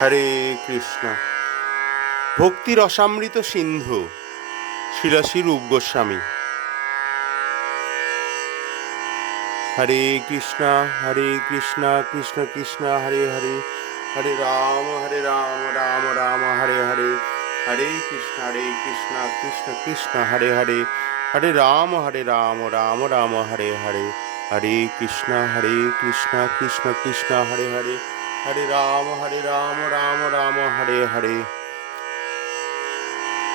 হরে কৃষ্ণ। ভক্তির অসামৃত সিন্ধু শিলাশ্রী রূপ গোস্বামী। হরে কৃষ্ণ কৃষ্ণ কৃষ্ণ হরে হরে, হরে রাম রাম রাম হরে হরে, হরে কৃষ্ণ কৃষ্ণ কৃষ্ণ হরে হরে, হরে রাম রাম রাম হরে হরে, হরে কৃষ্ণ কৃষ্ণ কৃষ্ণ হরে হরে, হরে রাম রাম রাম হরে হরে।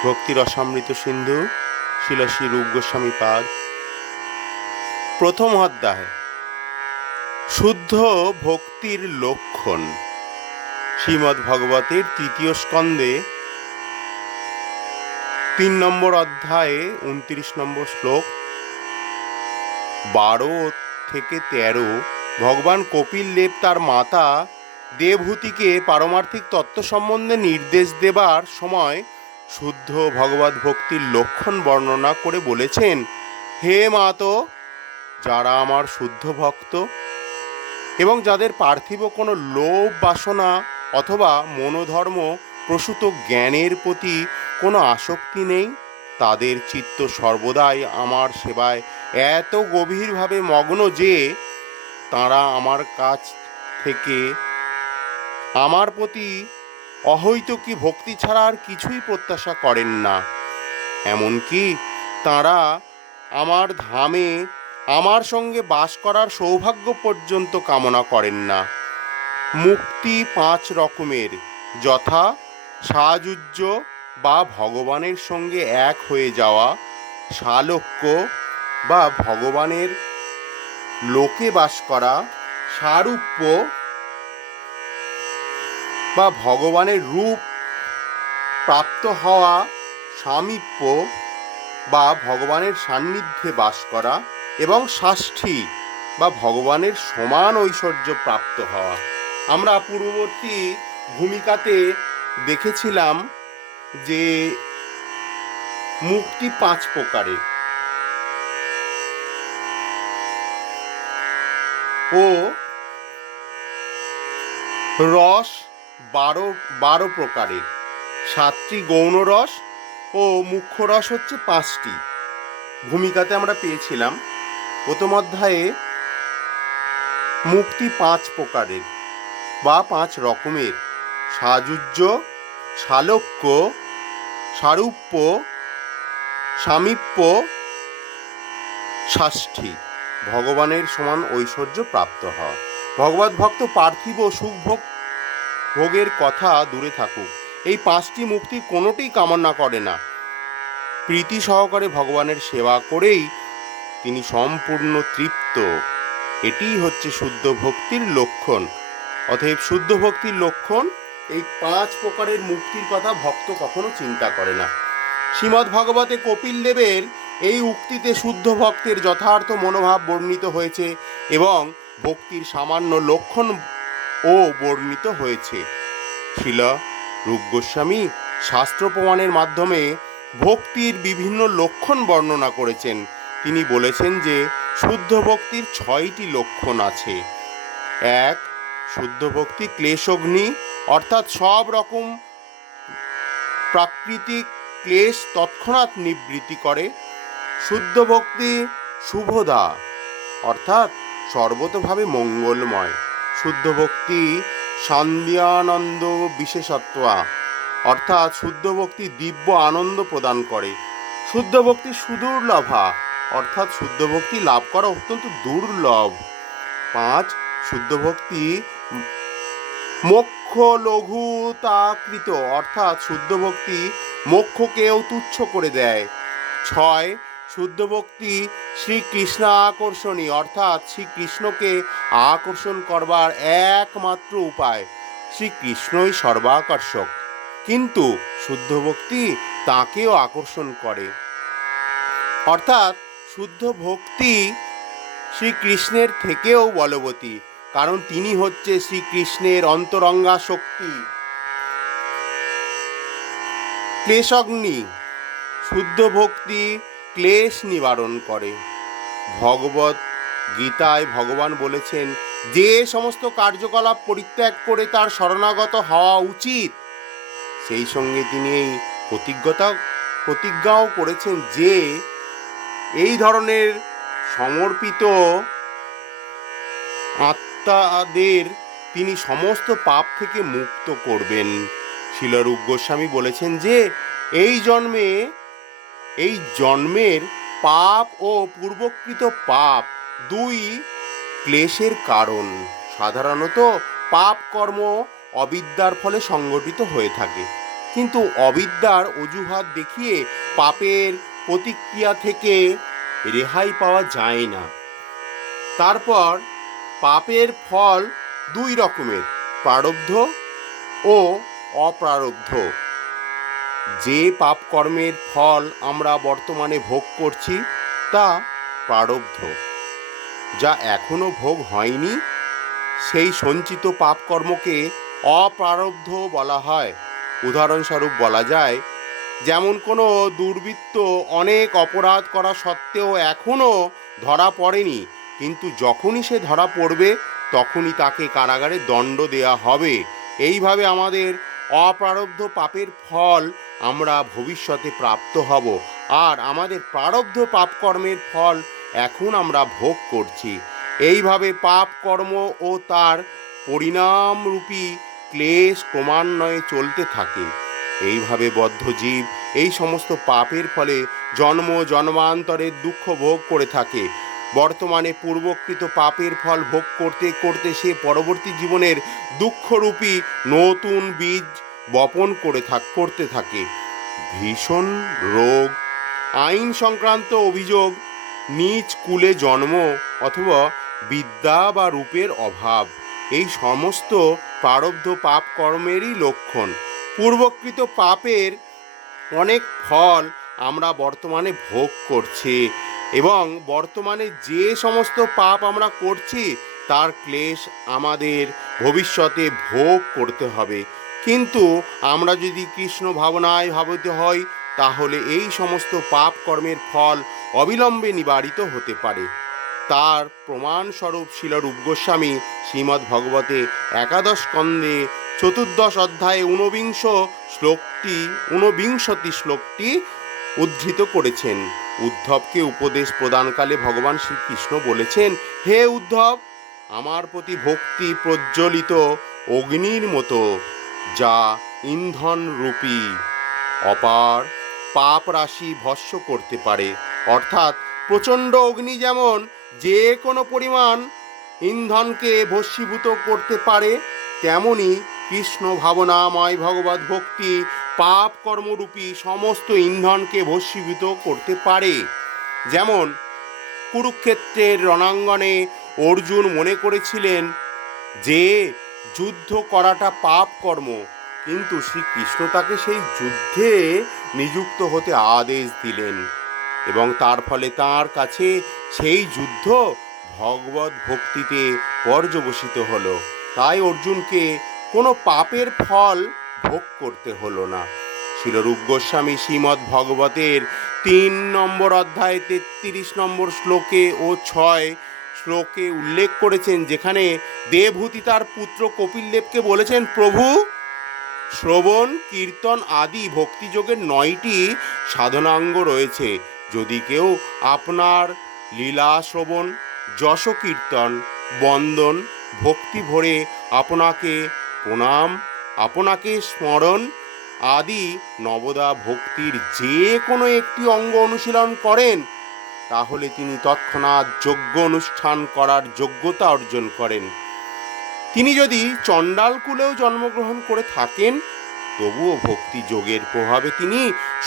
ভক্তির অসামৃত সিন্ধু শিলাশ্রী রূপ গোস্বামী পাদ। প্রথম অধ্যায়, শুদ্ধ ভক্তির লক্ষণ। শ্রীমদ্ ভগবতের তৃতীয় স্কন্ধে 3 নম্বর অধ্যায়ে 29 নম্বর শ্লোক, 12 থেকে 13 ভগবান কপিল দেব তার মাতা দেবহূতিকে পারমার্থিক তত্ত্ব সম্বন্ধে নির্দেশ দেবার সময় শুদ্ধ ভগবত ভক্তির লক্ষণ বর্ণনা করে বলেছেন, হে মাতো, যারা আমার শুদ্ধ ভক্ত এবং যাদের পার্থিব কোনো লোভ বাসনা অথবা মনোধর্ম প্রসূত জ্ঞানের প্রতি কোনো আসক্তি নেই, তাদের চিত্ত সর্বদাই আমার সেবায় এত গভীরভাবে মগ্ন যে তাঁরা আমার কাছ থেকে আমার প্রতি অহৈতুকী ভক্তি ছাড়া আর কিছুই প্রত্যাশা করেন না। এমনকি তাঁরা আমার ধামে আমার সঙ্গে বাস করার সৌভাগ্য পর্যন্ত কামনা করেন না। মুক্তি 5 রকমের, যথা সাযুজ্য বা ভগবানের সঙ্গে এক হয়ে যাওয়া, সালোক্য বা ভগবানের লোকে বাস করা, সারূপ্য বা ভগবানের রূপ প্রাপ্ত হওয়া, সামীপ্য বা ভগবানের সান্নিধ্যে বাস করা এবং ষষ্ঠী বা ভগবানের সমান ঐশ্বর্য প্রাপ্ত হওয়া। আমরা পূর্ববর্তী ভূমিকাতে দেখেছিলাম যে মুক্তি 5 প্রকারের ও রস 12 প্রকারের। 7টি গৌণ রস ও মুখ্য রস হচ্ছে 5টি। ভূমিকাতে আমরা পেয়েছিলাম প্রথম অধ্যায়ে মুক্তি 5 প্রকারের বা 5 রকমের: সাযুজ্য, সালোক্য, সারূপ্য, সামীপ্য, ষষ্ঠী, ভগবানের সমান ঐশ্বর্য প্রাপ্ত হওয়া। ভগবত ভক্ত পার্থিব সুখ ভোগের কথা দূরে থাকুক, এই 5টি মুক্তির কোনোটিই কামনা করে না। প্রীতি সহকারে ভগবানের সেবা করেই তিনি সম্পূর্ণ তৃপ্ত। এটিই হচ্ছে শুদ্ধ ভক্তির লক্ষণ। অতএব শুদ্ধ ভক্তির লক্ষণ এই 5 প্রকারের মুক্তির কথা ভক্ত কখনো চিন্তা করে না। শ্রীমদ্ ভগবতে কপিল দেবের এই উক্তিতে শুদ্ধ ভক্তের যথার্থ মনোভাব বর্ণিত হয়েছে এবং ভক্তির সামান্য লক্ষণ ও বর্ণিত হয়েছে। শ্রীল রূপ গোস্বামী শাস্ত্র প্রমাণের মাধ্যমে ভক্তির বিভিন্ন লক্ষণ বর্ণনা করেছেন। তিনি বলেছেন যে শুদ্ধ ভক্তির 6টি লক্ষণ আছে। 1. শুদ্ধ ভক্তি ক্লেশগ্নি, অর্থাৎ সব রকম প্রাকৃতিক ক্লেশ তৎক্ষণাৎ নিবৃত্তি করে। শুদ্ধ ভক্তি শুভদা, অর্থাৎ সর্বতভাবে মঙ্গলময়। শুদ্ধ ভক্তি সান্ধ্যানন্দ বিশেষত্বা, অর্থাৎ শুদ্ধ ভক্তি দিব্য আনন্দ প্রদান করে। শুদ্ধ ভক্তি সুদুর্লভা, অর্থাৎ শুদ্ধ ভক্তি লাভ করা অত্যন্ত দুর্লভ। 5. শুদ্ধ ভক্তি মোক্ষ লঘুতাকৃত, অর্থাৎ শুদ্ধ ভক্তি মোক্ষকেও তুচ্ছ করে দেয়। 6. শুদ্ধ ভক্তি শ্রীকৃষ্ণ আকর্ষণী, অর্থাৎ শ্রীকৃষ্ণকে আকর্ষণ করবার একমাত্র উপায়। শ্রীকৃষ্ণই সর্বাকর্ষক, কিন্তু শুদ্ধ ভক্তি তাকেও আকর্ষণ করে। অর্থাৎ শুদ্ধ ভক্তি শ্রীকৃষ্ণের থেকেও বলবতী, কারণ তিনি হচ্ছে শ্রীকৃষ্ণের অন্তরঙ্গা শক্তি। ক্লেশগ্নি, শুদ্ধ ভক্তি ক্লেশ নিবারণ করে। ভগবত গীতায় ভগবান বলেছেন, যে সমস্ত কার্যকলাপ পরিত্যাগ করে তার শরণাগত হওয়া উচিত, সেই সঙ্গে তিনি এই প্রতিজ্ঞাও করেছেন যে এই ধরনের সমর্পিত আত্মাদের তিনি সমস্ত পাপ থেকে মুক্ত করবেন। শিলরূপ গোস্বামী বলেছেন যে এই জন্মের পাপ ও পূর্বকৃত পাপ দুই ক্লেশের কারণ। সাধারণত পাপ কর্ম অবিদ্যার ফলে সংগঠিত হয়ে থাকে, কিন্তু অবিদ্যার অজুহাত দেখিয়ে পাপের প্রতিক্রিয়া থেকে রেহাই পাওয়া যায় না। তারপর পাপের ফল দুই রকমের, প্রারব্ধ ও অপ্রারব্ধ। যে পাপ কর্মের ফল আমরা বর্তমানে ভোগ করছি তা প্রারব্ধ। যা এখনো ভোগ হয়নি সেই সঞ্চিত পাপ কর্মকে অপ্রারব্ধ বলা হয়। উদাহরণস্বরূপ বলা যায়, যেমন কোনো দুর্বৃত্ত অনেক অপরাধ করা সত্ত্বেও এখনো ধরা পড়েনি, কিন্তু যখনই সে ধরা পড়বে তখনই তাকে কারাগারে দণ্ড দেয়া হবে। এইভাবে আমাদের অপ্রারব্ধ পাপের ফল আমরা ভবিষ্যতে প্রাপ্ত হব, আর আমাদের প্রারব্ধ পাপ কর্মের ফল এখন আমরা ভোগ করছি। এইভাবে পাপ কর্ম ও তার পরিণামরূপী ক্লেশ ক্রমান্বয়ে চলতে থাকে। এইভাবে বদ্ধ জীব এই সমস্ত পাপের ফলে জন্ম জন্মান্তরের দুঃখ ভোগ করে থাকে। বর্তমানে পূর্বকৃত পাপের ফল ভোগ করতে করতে সে পরবর্তী জীবনের দুঃখরূপী নতুন বীজ বপন করতে থাকে। ভীষণ রোগ, আইন সংক্রান্ত অভিযোগ, নিজ কুলে জন্ম অথবা বিদ্যা বা রূপের অভাব, এই সমস্ত প্রারব্ধ পাপ কর্মেরই লক্ষণ। পূর্বকৃত পাপের অনেক ফল আমরা বর্তমানে ভোগ করছি, এবং বর্তমানে যে সমস্ত পাপ আমরা করছি তার ক্লেশ আমাদের ভবিষ্যতে ভোগ করতে হবে। কিন্তু আমরা যদি কৃষ্ণ ভাবনায় ভাবিত হই তাহলে এই সমস্ত পাপ কর্মের ফল অবিলম্বে নিবারিত হতে পারে। তার প্রমাণস্বরূপ শিলরূপ গোস্বামী শ্রীমদ্ ভগবতে একাদশ স্কন্ধে 14 অধ্যায়ে 49 শ্লোকটি উদ্ধৃত করেছেন। উদ্ধবকে উপদেশ প্রদানকালে ভগবান শ্রীকৃষ্ণ বলেছেন, হে উদ্ধব, আমার প্রতি ভক্তি প্রজ্বলিত অগ্নির মতো, যা ইন্ধন রূপী অপার পাপ রাশি ভস্ম করতে পারে। অর্থাৎ প্রচণ্ড অগ্নি যেমন যে কোনো পরিমাণ ইন্ধনকে ভস্মীভূত করতে পারে, তেমনি কৃষ্ণ ভাবনাময় ভগবত ভক্তি পাপ কর্মরূপী সমস্ত ইন্ধনকে ভস্মীভূত করতে পারে। যেমন কুরুক্ষেত্রের রণাঙ্গনে অর্জুন মনে করেছিলেন যে যুদ্ধ করাটা পাপ কর্ম, কিন্তু শ্রীকৃষ্ণ তাকে সেই যুদ্ধে নিযুক্ত হতে আদেশ দিলেন, এবং তার ফলে তার কাছে সেই যুদ্ধ ভগবত ভক্তিতে পর্যবসিত হলো। তাই অর্জুনকে কোনো পাপের ফল ভোগ করতে হলো না। শিলরূপ গোস্বামী শ্রীমদ্ ভগবতের 3 অধ্যায় 33 শ্লোকে ও 6 শ্লোকে উল্লেখ করেছেন, যেখানে দেবহূতি তার পুত্র কপিলদেবকে বলেছেন, প্রভু, শ্রবণ কীর্তন আদি ভক্তিযোগের 9টি সাধনাঙ্গ রয়েছে। যদি কেউ আপনার লীলা শ্রবণ, যশ কীর্তন, বন্দন, ভক্তি ভরে আপনাকে প্রণাম, আপনাকে স্মরণ আদি নবদা ভক্তির যে কোনো একটি অঙ্গ অনুশীলন করেন, তাহলে তিনি তৎক্ষণাৎ যজ্ঞ অনুষ্ঠান করার যোগ্যতা অর্জন করেন। তিনি যদি চণ্ডাল কুলেও জন্মগ্রহণ করে থাকেন, তবুও ভক্তি যোগের প্রভাবে তিনি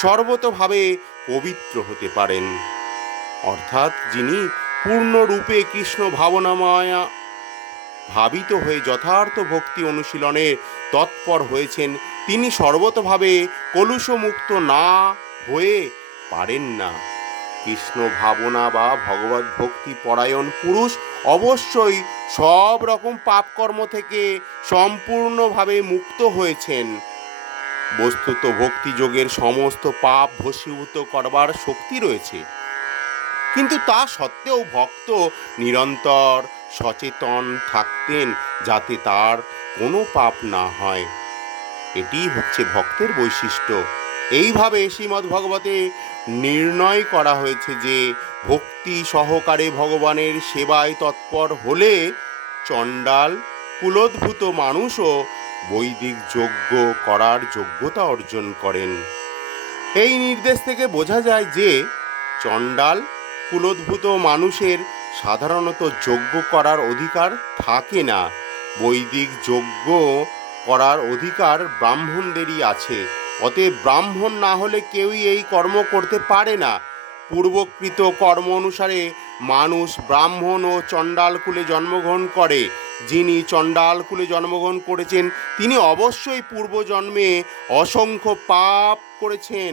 সর্বতোভাবে পবিত্র হতে পারেন। অর্থাৎ যিনি পূর্ণরূপে কৃষ্ণ ভাবনাময়া ভাবিত হয়ে যথার্থ ভক্তি অনুশীলনে তৎপর হয়েছেন, তিনি সর্বতোভাবে কলুষমুক্ত না হয়ে পারেন না। কৃষ্ণ ভাবনা বা ভগবত ভক্তি পরায়ণ পুরুষ অবশ্যই সব রকম পাপকর্ম থেকে সম্পূর্ণভাবে মুক্ত হয়েছেন। বস্তুত ভক্তিযোগের সমস্ত পাপ ভস্মীভূত করবার শক্তি রয়েছে, কিন্তু তা সত্ত্বেও ভক্ত নিরন্তর সচেতন থাকতেন যাতে তার কোনো পাপ না হয়। এটি হচ্ছে ভক্তের বৈশিষ্ট্য। এইভাবে শ্রীমদ্ ভগবতে নির্ণয় করা হয়েছে যে ভক্তি সহকারে ভগবানের সেবায় তৎপর হলে চণ্ডাল কুলোদ্ভূত মানুষও বৈদিক যজ্ঞ করার যোগ্যতা অর্জন করেন। এই নির্দেশ থেকে বোঝা যায় যে চণ্ডাল কুলোদ্ভূত মানুষের সাধারণত যজ্ঞ করার অধিকার থাকে না। বৈদিক যজ্ঞ করার অধিকার ব্রাহ্মণদেরই আছে। অতএব ব্রাহ্মণ না হলে কেউই এই কর্ম করতে পারে না। পূর্বকৃত কর্ম অনুসারে মানুষ ব্রাহ্মণ ও চণ্ডাল কুলে জন্মগ্রহণ করে। যিনি চণ্ডাল কুলে জন্মগ্রহণ করেছেন তিনি অবশ্যই পূর্বজন্মে অসংখ্য পাপ করেছেন,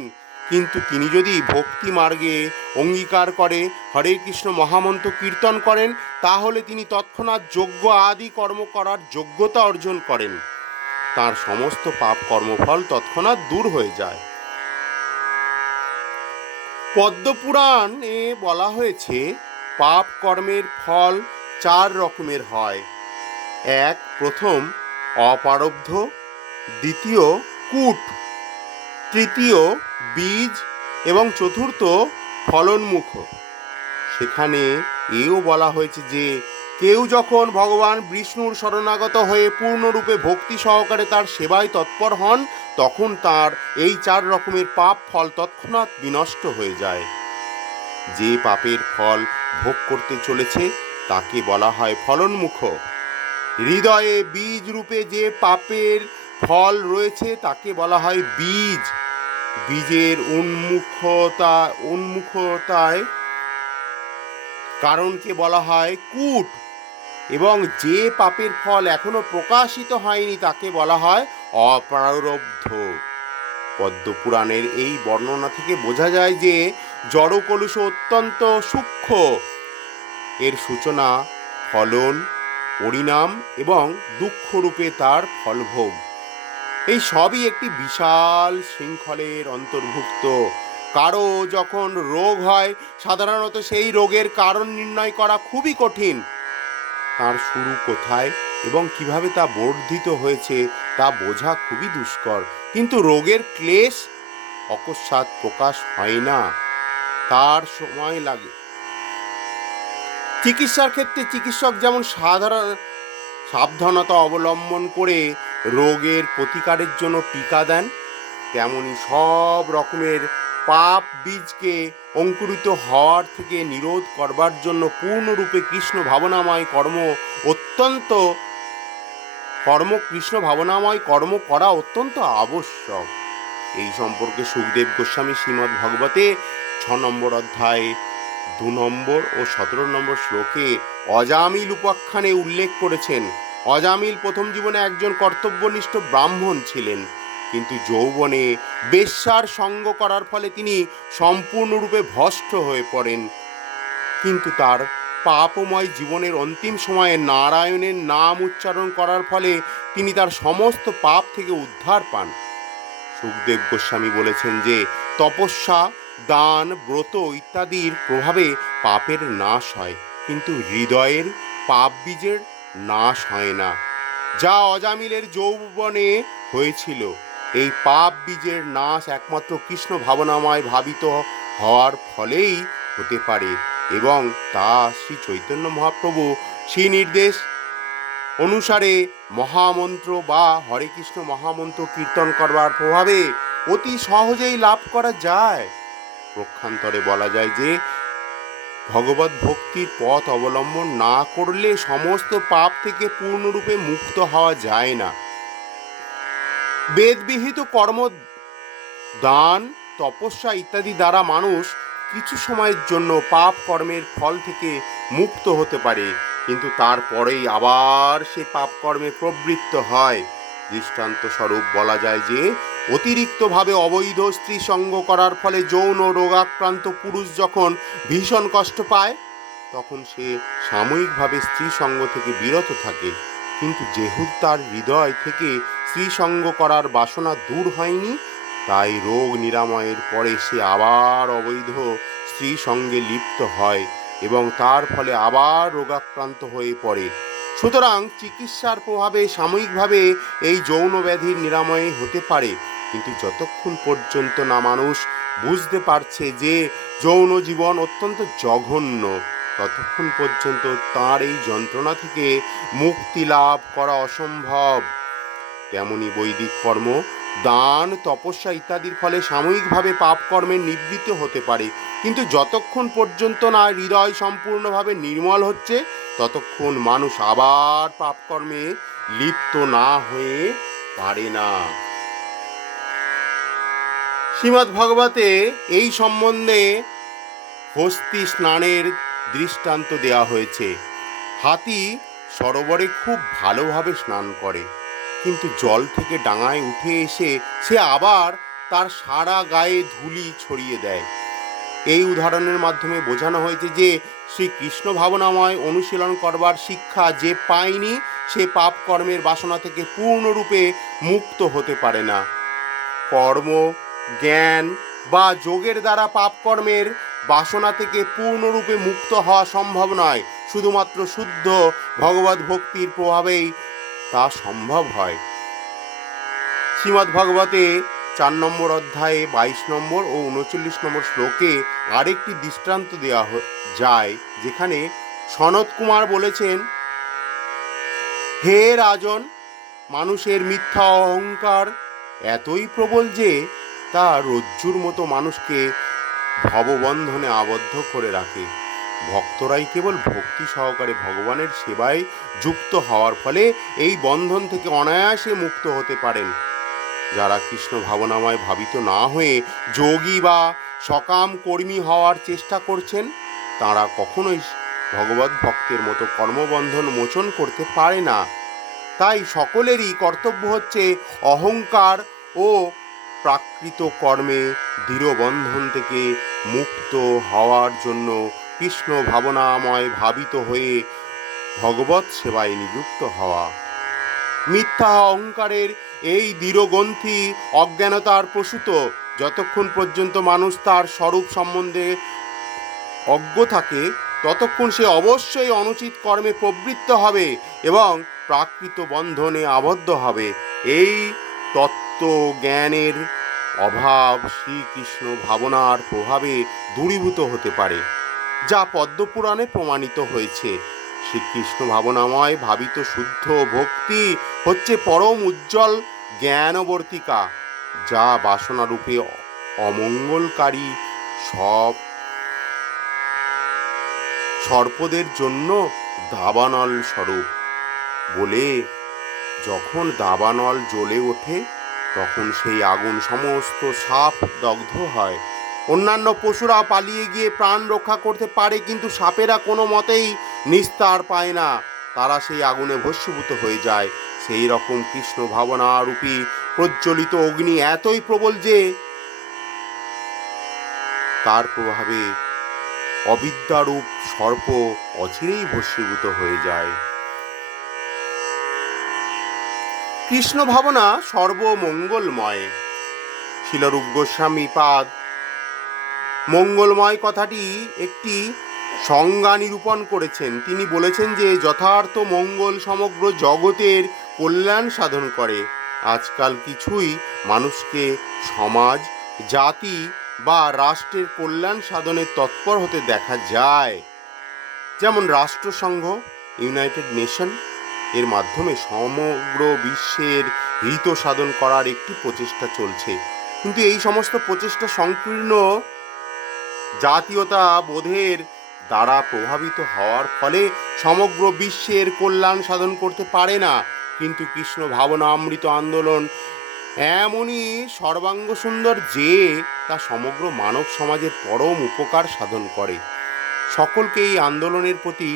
কিন্তু তিনি যদি ভক্তি মার্গে অঙ্গীকার করে হরে কৃষ্ণ মহামন্ত্র কীর্তন করেন তাহলে তিনি তৎক্ষণাৎ যজ্ঞ আদি কর্ম করার যোগ্যতা অর্জন করেন। তার সমস্ত পাপ কর্মফল তৎক্ষণাৎ দূর হয়ে যায়। পদ্মপুরাণে বলা হয়েছে পাপ কর্মের ফল 4 রকমের হয়। প্রথম অপারব্ধ, দ্বিতীয় কূট, তৃতীয় বীজ এবং চতুর্থ ফলনমুখ। সেখানে এও বলা হয়েছে যে কেউ যখন ভগবান বিষ্ণুর শরণাগত হয়ে পূর্ণরূপে ভক্তি সহকারে তার সেবায় তৎপর হন তখন তার এই 4 রকমের পাপ ফল তৎক্ষণাৎ বিনষ্ট হয়ে যায়। যে পাপের ফল ভোগ করতে চলেছে তাকে বলা হয় ফলনমুখ। হৃদয়ে বীজ রূপে যে পাপের ফল রয়েছে তাকে বলা হয় বীজ। বীজের উন্মুখতায় কারণকে বলা হয় কূট, এবং যে পাপের ফল এখনো প্রকাশিত হয়নি তাকে বলা হয় অপ্রারব্ধ। পদ্মপুরাণের এই বর্ণনা থেকে বোঝা যায় যে জড় কলুষ অত্যন্ত সূক্ষ্ম। এর সূচনা, ফলন, পরিণাম এবং দুঃখরূপে তার ফলভোগ, এই সবই একটি বিশাল শৃঙ্খলের অন্তর্ভুক্ত। কারো যখন রোগ হয় সাধারণত সেই রোগের কারণ নির্ণয় করা খুবই কঠিন। তার শুরু কোথায় এবং কিভাবে তা বর্ধিত হয়েছে তা বোঝা খুবই দুষ্কর। কিন্তু রোগের ক্লেশ অকস্মাৎ প্রকাশ হয় না, তার সময় লাগে। চিকিৎসার ক্ষেত্রে চিকিৎসক যেমন সাবধানতা অবলম্বন করে রোগের প্রতিকারের জন্য টিকা দেন, তেমনি সব রকমের পাপ বীজকে অঙ্কুরিত হওয়ার থেকে নিরোধ করবার জন্য পূর্ণরূপে কৃষ্ণ ভাবনাময় কর্ম করা অত্যন্ত আবশ্যক। এই সম্পর্কে সুখদেব গোস্বামী শ্রীমদ্ ভগবতে 6 নম্বর অধ্যায়ে 2 নম্বর ও 17 নম্বর শ্লোকে অজামিল উপাখ্যানে উল্লেখ করেছেন। অজামিল প্রথম জীবনে একজন কর্তব্যনিষ্ঠ ব্রাহ্মণ ছিলেন, কিন্তু যৌবনে বেশ্যার সঙ্গ করার ফলে তিনি সম্পূর্ণরূপে ভ্রষ্ট হয়ে পড়েন। কিন্তু তার পাপময় জীবনের অন্তিম সময়ে নারায়ণের নাম উচ্চারণ করার ফলে তিনি তার সমস্ত পাপ থেকে উদ্ধার পান। সুখদেব গোস্বামী বলেছেন যে তপস্যা, দান, ব্রত ইত্যাদির প্রভাবে পাপের নাশ হয়, কিন্তু হৃদয়ের পাপ বীজের নাশ হয় না, যা অজামিলের যৌবনে হয়েছিল। এই পাপ বীজের নাশ একমাত্র কৃষ্ণ ভাবনাময় ভাবিত হওয়ার ফলেই হতে পারে, এবং তা শ্রী চৈতন্য মহাপ্রভু সেই নির্দেশ অনুসারে মহামন্ত্র বা হরে কৃষ্ণ মহামন্ত্র কীর্তন করবার প্রভাবে অতি সহজেই লাভ করা যায়। প্রক্ষান্তরে বলা যায় যে ভগবত ভক্তির পথ অবলম্বন না করলে সমস্ত পাপ থেকে পূর্ণরূপে মুক্ত হওয়া যায় না। বেদবিহিত কর্ম, দান, তপস্যা ইত্যাদি দ্বারা মানুষ কিছু সময়ের জন্য পাপ কর্মের ফল থেকে মুক্ত হতে পারে, কিন্তু তারপরেই আবার সে পাপ কর্মে প্রবৃত্ত হয়। দৃষ্টান্ত স্বরূপ বলা যায় যে অতিরিক্তভাবে অবৈধ স্ত্রী সঙ্গ করার ফলে যৌন রোগাক্রান্ত পুরুষ যখন ভীষণ কষ্ট পায় তখন সে সাময়িকভাবে স্ত্রী সঙ্গ থেকে বিরত থাকে, কিন্তু যেহেতু তার হৃদয় থেকে স্ত্রী সঙ্গ করার বাসনা দূর হয়নি, তাই রোগ নিরাময়ের পরে সে আবার অবৈধ স্ত্রী সঙ্গে লিপ্ত হয় এবং তার ফলে আবার রোগাক্রান্ত হয়ে পড়ে। সুতরাং চিকিৎসার প্রভাবে সাময়িকভাবে এই যৌন ব্যাধির নিরাময় হতে পারে, কিন্তু যতক্ষণ পর্যন্ত না মানুষ বুঝতে পারছে যে যৌন জীবন অত্যন্ত জঘন্য, ততক্ষণ পর্যন্ত তার এই যন্ত্রণা থেকে মুক্তি লাভ করা অসম্ভব। তেমনি বৈদিক কর্ম, দান, তপস্যা ইত্যাদির ফলে সাময়িকভাবে পাপ কর্মের নিবৃত্তি হতে পারে, কিন্তু যতক্ষণ পর্যন্ত না হৃদয় সম্পূর্ণভাবে নির্মল হচ্ছে, ততক্ষণ মানুষ আবার পাপকর্মে লিপ্ত না হয়ে পারে না। শ্রীমদ্ ভাগবতে এই সম্বন্ধে হস্তি স্নানের দৃষ্টান্ত দেয়া হয়েছে। হাতি সরোবরে খুব ভালোভাবে স্নান করে, কিন্তু জল থেকে ডাঙায় উঠে এসে সে আবার তার সারা গায়ে ধুলি ছড়িয়ে দেয়। এই উদাহরণের মাধ্যমে বোঝানো হয়েছে যে শ্রীকৃষ্ণ ভাবনাময় অনুশীলন করবার শিক্ষা যে পায়নি, সে পাপ কর্মের বাসনা থেকে পূর্ণরূপে মুক্ত হতে পারে না। কর্ম, জ্ঞান বা যোগের দ্বারা পাপ কর্মের বাসনা থেকে পূর্ণরূপে মুক্ত হওয়া সম্ভব নয়। শুধুমাত্র শুদ্ধ ভগবত ভক্তির প্রভাবেই তা সম্ভব হয়। শ্রীমদ্ ভাগবতে 4 নম্বর অধ্যায়ে 22 নম্বর ও 39 নম্বর শ্লোকে আরেকটি দৃষ্টান্ত দেওয়া যায়, যেখানে সনত কুমার বলেছেন, হে রাজন, মানুষের মিথ্যা অহংকার এতই প্রবল যে তা রজ্জুর মতো মানুষকে ভববন্ধনে আবদ্ধ করে রাখে। ভক্তরাই কেবল ভক্তি সহকারে ভগবানের সেবায় যুক্ত হওয়ার ফলে এই বন্ধন থেকে অনায়াসে মুক্ত হতে পারেন। যারা কৃষ্ণ ভাবনাময় ভাবিত না হয়ে যোগী বা সকাম কর্মী হওয়ার চেষ্টা করছেন, তারা কখনোই ভগবত ভক্তের মতো কর্মবন্ধন মোচন করতে পারে না। তাই সকলেরই কর্তব্য হচ্ছে অহংকার ও প্রাকৃত কর্মে দৃঢ় বন্ধন থেকে মুক্ত হওয়ার জন্য কৃষ্ণ ভাবনাময় ভাবিত হয়ে ভগবত সেবায় নিযুক্ত হওয়া। মিথ্যা অহংকারের এই দৃঢ়গ্রন্থি অজ্ঞানতার প্রসূত। যতক্ষণ পর্যন্ত মানুষ তার স্বরূপ সম্বন্ধে অজ্ঞ থাকে, ততক্ষণ সে অবশ্যই অনুচিত কর্মে প্রবৃত্ত হবে এবং প্রাকৃত বন্ধনে আবদ্ধ হবে। এই তত্ত্ব জ্ঞানের অভাব শ্রীকৃষ্ণ ভাবনার প্রভাবে দূরীভূত হতে পারে, যা পদ্মপুরাণে প্রমাণিত হয়েছে। শ্রীকৃষ্ণ ভাবনাময় ভাবিত শুদ্ধ ভক্তি হচ্ছে পরম উজ্জ্বল জ্ঞানবর্তিকা, যা বাসনারূপে অমঙ্গলকারী সব সর্পদের জন্য দাবানল স্বরূপ। বলে যখন দাবানল জ্বলে ওঠে, তখন সেই আগুন সমস্ত সাপ দগ্ধ হয়। অন্যান্য পশুরা পালিয়ে গিয়ে প্রাণ রক্ষা করতে পারে, কিন্তু সাপেরা কোনো মতেই নিস্তার পায় না, তারা সেই আগুনে ভস্মীভূত হয়ে যায়। সেই রকম কৃষ্ণ ভাবনারূপী প্রজ্বলিত অগ্নি এতই প্রবল যে তার প্রভাবে অবিদ্যারূপ সর্প অচিরেই ভস্মীভূত হয়ে যায়। কৃষ্ণ ভাবনা সর্বমঙ্গলময়। শিলরূপ গোস্বামী পাদ মঙ্গলময় কথাটি একটি সংজ্ঞা নিরূপণ করেছেন। তিনি বলেছেন যে যথার্থ মঙ্গল সমগ্র জগতের কল্যাণ সাধন করে। আজকাল কিছুই মানুষকে সমাজ, জাতি বা রাষ্ট্রের কল্যাণ সাধনে তৎপর হতে দেখা যায়। যেমন রাষ্ট্রসংঘ, ইউনাইটেড নেশন এর মাধ্যমে সমগ্র বিশ্বের হিত সাধন করার একটি প্রচেষ্টা চলছে, কিন্তু এই সমস্ত প্রচেষ্টা সংকীর্ণ জাতীয়তা বোধের দ্বারা প্রভাবিত হওয়ার ফলে সমগ্র বিশ্বের কল্যাণ সাধন করতে পারে না। কিন্তু কৃষ্ণ ভাবনা অমৃত আন্দোলন এমনই সর্বাঙ্গ সুন্দর যে তা সমগ্র মানব সমাজের পরম উপকার সাধন করে। সকলকে এই আন্দোলনের প্রতি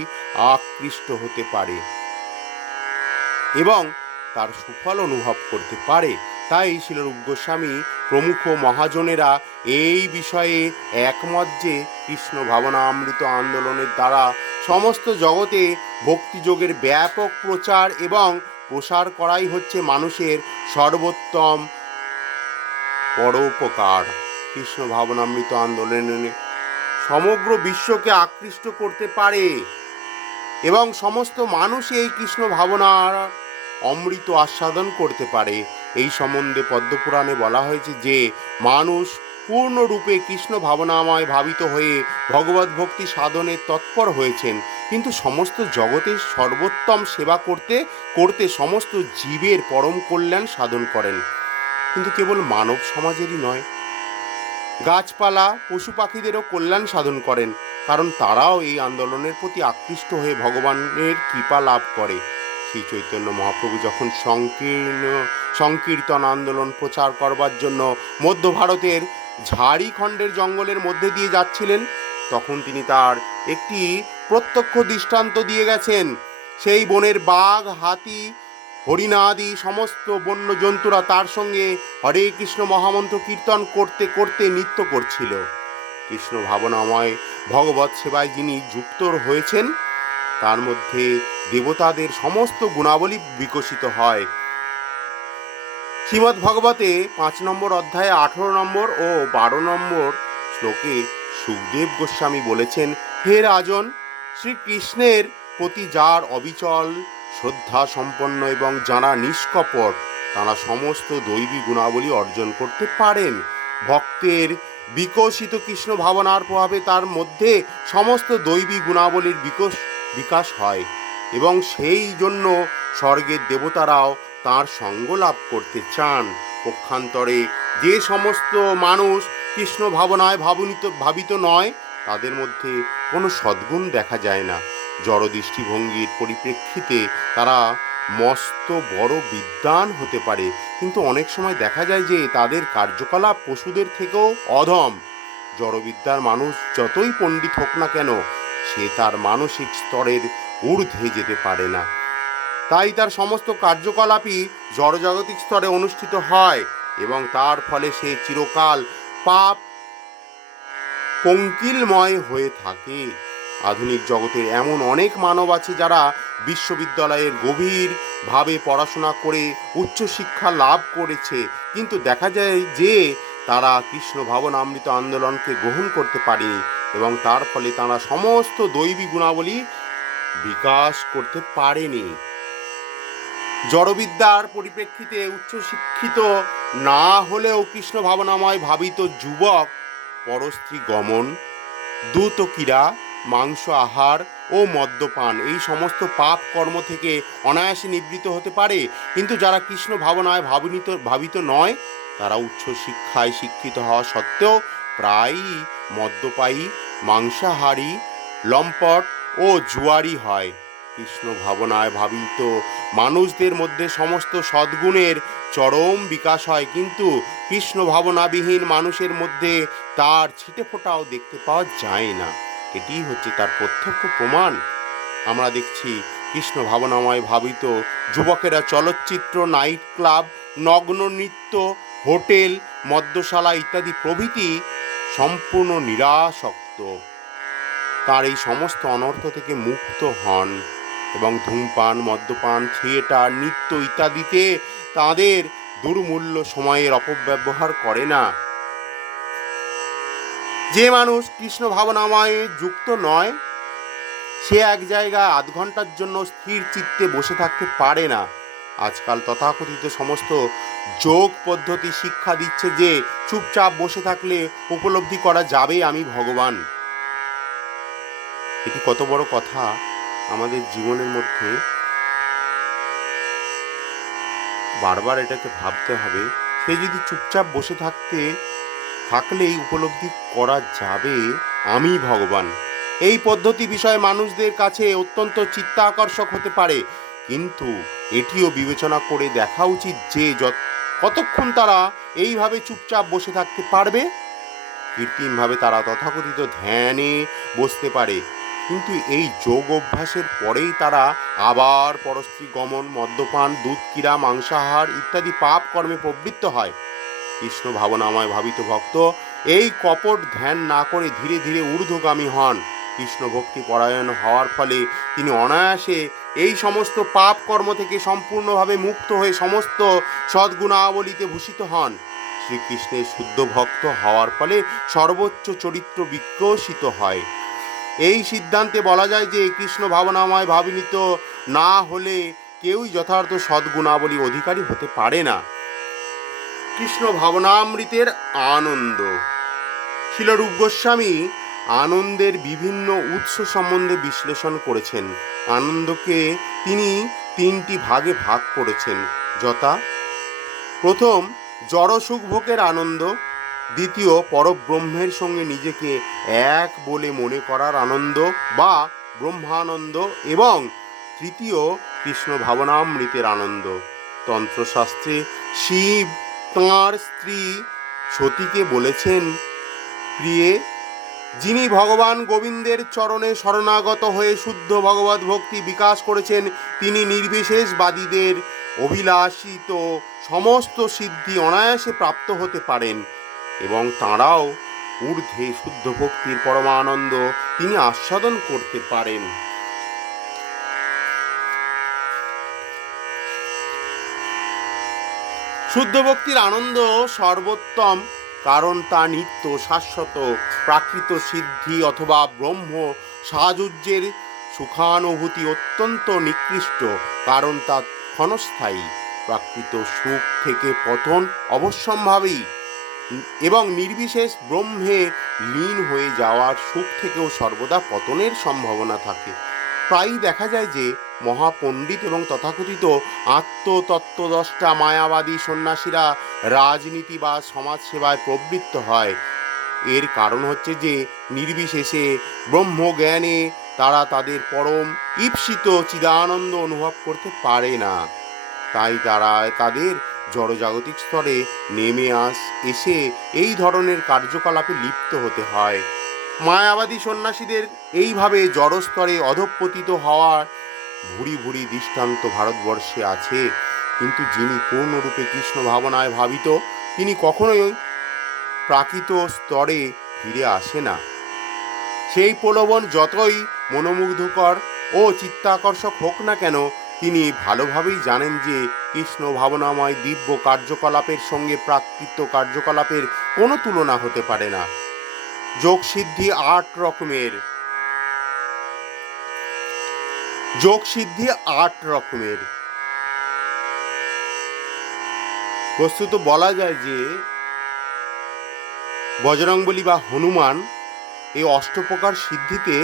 আকৃষ্ট হতে পারে এবং তার সুফল অনুভব করতে পারে। তাই শিলরূপ গোস্বামী প্রমুখ মহাজনেরা এই বিষয়ে একমত যে কৃষ্ণ ভাবনামৃত আন্দোলনের দ্বারা সমস্ত জগতে ভক্তিযোগের ব্যাপক প্রচার এবং প্রসার করাই হচ্ছে মানুষের সর্বোত্তম পরোপকার। কৃষ্ণ ভাবনামৃত আন্দোলনের সমগ্র বিশ্বকে আকৃষ্ট করতে পারে এবং সমস্ত মানুষই এই কৃষ্ণ ভাবনার অমৃত আস্বাদন করতে পারে। এই সম্বন্ধে পদ্মপুরাণে বলা হয়েছে যে মানুষ পূর্ণরূপে কৃষ্ণ ভাবনাময় ভাবিত হয়ে ভগবত ভক্তি সাধনে তৎপর হয়েছেন, কিন্তু সমস্ত জগতের সর্বোত্তম সেবা করতে করতে সমস্ত জীবের পরম কল্যাণ সাধন করেন। কিন্তু কেবল মানব সমাজেরই নয়, গাছপালা পশু পাখিদেরও কল্যাণ সাধন করেন, কারণ তারাও এই আন্দোলনের প্রতি আকৃষ্ট হয়ে ভগবানের কৃপা লাভ করে। শ্রী চৈতন্য মহাপ্রভু যখন সংকীর্তন আন্দোলন প্রচার করবার জন্য মধ্য ভারতের ঝাড়খণ্ডের জঙ্গলের মধ্যে দিয়ে যাচ্ছিলেন, তখন তিনি তার একটি প্রত্যক্ষ দৃষ্টান্ত দিয়ে গেছেন। সেই বনের বাঘ, হাতি, হরিণাদি সমস্ত বন্য জন্তুরা তার সঙ্গে হরে কৃষ্ণ মহামন্ত্র কীর্তন করতে করতে নৃত্য করছিল। কৃষ্ণ ভাবনাময় ভগবত সেবায় যিনি যুক্ত হয়েছেন, তার মধ্যে দেবতাদের সমস্ত গুণাবলী বিকশিত হয়। শ্রীমদ্ ভগবতে 5 নম্বর অধ্যায়ে 18 নম্বর ও 12 নম্বর শ্লোকে সুখদেব গোস্বামী বলেছেন, হে রাজন, শ্রীকৃষ্ণের প্রতি যার অবিচল শ্রদ্ধা সম্পন্ন এবং যারা নিষ্কপট, তারা সমস্ত দৈবী গুণাবলী অর্জন করতে পারেন। ভক্তের বিকশিত কৃষ্ণ ভাবনার প্রভাবে তার মধ্যে সমস্ত দৈবী গুণাবলীর বিকাশ হয় এবং সেই জন্য স্বর্গের দেবতারাও তার সঙ্গ লাভ করতে চান। পক্ষান্তরে যে সমস্ত মানুষ কৃষ্ণ ভাবনায় ভাবিত নয়, তাদের মধ্যে কোনো সদ্গুণ দেখা যায় না। জড়দৃষ্টিভঙ্গির পরিপ্রেক্ষিতে তারা মস্ত বড় বিদ্বান হতে পারে, কিন্তু অনেক সময় দেখা যায় যে তাদের কার্যকলাপ পশুদের থেকেও অধম। জড়বিদ্যার মানুষ যতই পণ্ডিত হোক না কেন, সে তার মানসিক স্তরের ঊর্ধ্বে যেতে পারে না। তাই তার সমস্ত কার্যকলাপই জড়জাগতিক স্তরে অনুষ্ঠিত হয় এবং তার ফলে সে চিরকাল পাপ পঙ্কিলময় হয়ে থাকে। আধুনিক জগতের এমন অনেক মানব আছে যারা বিশ্ববিদ্যালয়ের গভীরভাবে পড়াশোনা করে উচ্চশিক্ষা লাভ করেছে, কিন্তু দেখা যায় যে তারা কৃষ্ণ ভাবনামৃত আন্দোলনকে গ্রহণ করতে পারেনি এবং তার ফলে তারা সমস্ত দৈবী গুণাবলী বিকাশ করতে পারেনি। জড়বিদ্যার পরিপ্রেক্ষিতে উচ্চশিক্ষিত না হলেও কৃষ্ণ ভাবনাময় ভাবিত যুবক পরস্ত্রী গমন, দ্রুতক্রীড়া, মাংস আহার ও মদ্যপান এই সমস্ত পাপ কর্ম থেকে অনায়াসে নিবৃত্ত হতে পারে। কিন্তু যারা কৃষ্ণ ভাবনায় ভাবিত নয়, তারা উচ্চশিক্ষায় শিক্ষিত হওয়া সত্ত্বেও প্রায়ই মদ্যপায়ী, মাংসাহারী, লম্পট ও জুয়ারি হয়। কৃষ্ণ ভাবনায় ভাবিত মানুষদের মধ্যে সমস্ত সদ্গুণের চরম বিকাশ হয়, কিন্তু কৃষ্ণ ভাবনাবিহীন মানুষের মধ্যে তার ছিটেফোঁটাও দেখতে পাওয়া যায় না। এটি হচ্ছে তার প্রত্যক্ষ প্রমাণ। আমরা দেখছি কৃষ্ণ ভাবনাময় ভাবিত যুবকেরা চলচ্চিত্র, নাইট ক্লাব, নগ্ন নৃত্য, হোটেল, মদ্যশালা ইত্যাদি প্রভৃতি সম্পূর্ণ নিরাসক্ত। তার এই সমস্ত অনর্থ থেকে মুক্ত হন এবং ধূমপান, মদ্যপান, থিয়েটার, নৃত্য ইত্যাদিতে তাদের দুর্মূল্য সময়ের অপব্যবহার করে না। যে মানুষ কৃষ্ণ ভাবনাময়ে যুক্ত নয়, সে এক জায়গায় আধ ঘন্টার জন্য স্থির চিত্তে বসে থাকতে পারে না। আজকাল তথাকথিত সমস্ত যোগ পদ্ধতি শিক্ষা দিচ্ছে যে চুপচাপ বসে থাকলে উপলব্ধি করা যাবে আমি ভগবান। এটি কত বড় কথা আমাদের জীবনের মধ্যে। বারবার এটাকে ভাবতে হবে, সে যদি চুপচাপ বসে থাকলেই উপলব্ধি করা যাবে আমি ভগবান। এই পদ্ধতি বিষয়ে মানুষদের কাছে অত্যন্ত চিত্তাকর্ষক হতে পারে, কিন্তু এটিও বিবেচনা করে দেখা উচিত যে কতক্ষণ তারা এইভাবে চুপচাপ বসে থাকতে পারবে। কৃত্রিমভাবে তারা তথাকথিত ধ্যানে বসতে পারে, কিন্তু এই যোগ অভ্যাসের পরেই তারা আবার পরস্ত্রী গমন, মদ্যপান, দুধক্রীড়া, মাংসাহার ইত্যাদি পাপ কর্মে প্রবৃত্ত হয়। কৃষ্ণ ভাবনাময় ভাবিত ভক্ত এই কপট ধ্যান না করে ধীরে ধীরে ঊর্ধ্বগামী হন। কৃষ্ণ ভক্তি পরায়ণ হওয়ার ফলে তিনি অনায়াসে এই সমস্ত পাপ কর্ম থেকে সম্পূর্ণভাবে মুক্ত হয়ে সমস্ত সদ্গুণাবলীতে ভূষিত হন। শ্রীকৃষ্ণের শুদ্ধ ভক্ত হওয়ার ফলে সর্বোচ্চ চরিত্র বিকশিত হয়। এই সিদ্ধান্তে বলা যায় যে কৃষ্ণ ভাবনাময় ভাবিত না হলে কেউই যথার্থ সদ্গুণাবলী অধিকারী হতে পারে না। কৃষ্ণ ভাবনামৃতের আনন্দ। শিলরূপ গোস্বামী আনন্দের বিভিন্ন উৎস সম্বন্ধে বিশ্লেষণ করেছেন। আনন্দকে তিনি তিনটি ভাগে ভাগ করেছেন, যথা প্রথম জড়সুখ ভোগের আনন্দ, দ্বিতীয় পরব্রহ্মের সঙ্গে নিজেকে এক বলে মনে করার আনন্দ বা ব্রহ্মানন্দ, এবং তৃতীয় কৃষ্ণ ভাবনামৃতের আনন্দ। তন্ত্রশাস্ত্রে শিব তাঁর স্ত্রী সতীকে বলেছেন, প্রিয়ে, যিনি ভগবান গোবিন্দের চরণে শরণাগত হয়ে শুদ্ধ ভগবত ভক্তি বিকাশ করেছেন, তিনি নির্বিশেষবাদীদের অভিলাষিত সমস্ত সিদ্ধি অনায়াসে প্রাপ্ত হতে পারেন এবং তাঁরাও ঊর্ধ্বে শুদ্ধ ভক্তির পরমানন্দ তিনি আস্বাদন করতে পারেন। শুদ্ধ ভক্তির আনন্দ সর্বোত্তম, কারণ তা নিত্য, শাশ্বত, প্রাকৃত সিদ্ধি অথবা ব্রহ্ম সাহায্যের সুখানুভূতি অত্যন্ত নিকৃষ্ট, কারণ তা ক্ষণস্থায়ী। প্রাকৃত সুখ থেকে পতন অবশ্যম্ভাবী এবং নির্বিশেষ ব্রহ্মে লীন হয়ে যাওয়ার সুখ থেকেও সর্বদা পতনের সম্ভাবনা থাকে। প্রায়ই দেখা যায় যে মহাপণ্ডিত এবং তথাকথিত আত্মতত্ত্বদ্রষ্টা মায়াবাদী সন্ন্যাসীরা রাজনীতি বা সমাজসেবায় প্রবৃত্ত হয়। এর কারণ হচ্ছে যে নির্বিশেষে ব্রহ্মজ্ঞানে তারা তাদের পরম ঈপ্সিত চিদানন্দ অনুভব করতে পারে না। তাই তারা তাদের জড়জাগতিক স্তরে নেমে এসে এই ধরনের কার্যকলাপে লিপ্ত হতে হয়। মায়াবাদী সন্ন্যাসীদের এইভাবে জড়স্তরে অধঃপতিত হওয়ার ভুরি ভুরি দৃষ্টান্ত ভারতবর্ষে আছে। কিন্তু যিনি পূর্ণরূপে কৃষ্ণ ভাবনায় ভাবিত, তিনি কখনোই প্রাকৃত স্তরে ফিরে আসে না। সেই প্রলোভন যতই মনোমুগ্ধকর ও চিত্তাকর্ষক হোক না কেন, তিনি ভালোভাবেই জানেন যে কৃষ্ণ ভাবনাময় দিব্য কার্যকলাপের সঙ্গে প্রাকৃত কার্যকলাপের কোনো তুলনা হতে পারে না। যোগসিদ্ধি 8 রকমের। যোগসিদ্ধি 8 রকমের। বস্তুত বলা যায় যে বজরংবলী বা হনুমান এই অষ্টপ্রকার সিদ্ধিতে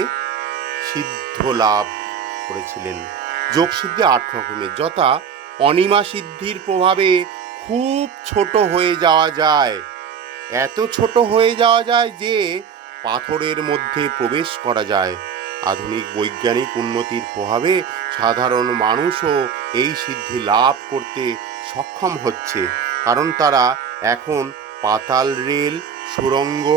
সিদ্ধ লাভ করেছিলেন। যোগসিদ্ধি 8 রকমের, যথা অনিমা সিদ্ধির প্রভাবে খুব ছোট হয়ে যাওয়া যায়, এত ছোট হয়ে যাওয়া যায় যে পাথরের মধ্যে প্রবেশ করা যায়। আধুনিক বৈজ্ঞানিক উন্নতির প্রভাবে সাধারণ মানুষও এই সিদ্ধি লাভ করতে সক্ষম হচ্ছে, কারণ তারা এখন পাতাল রেল, সুড়ঙ্গ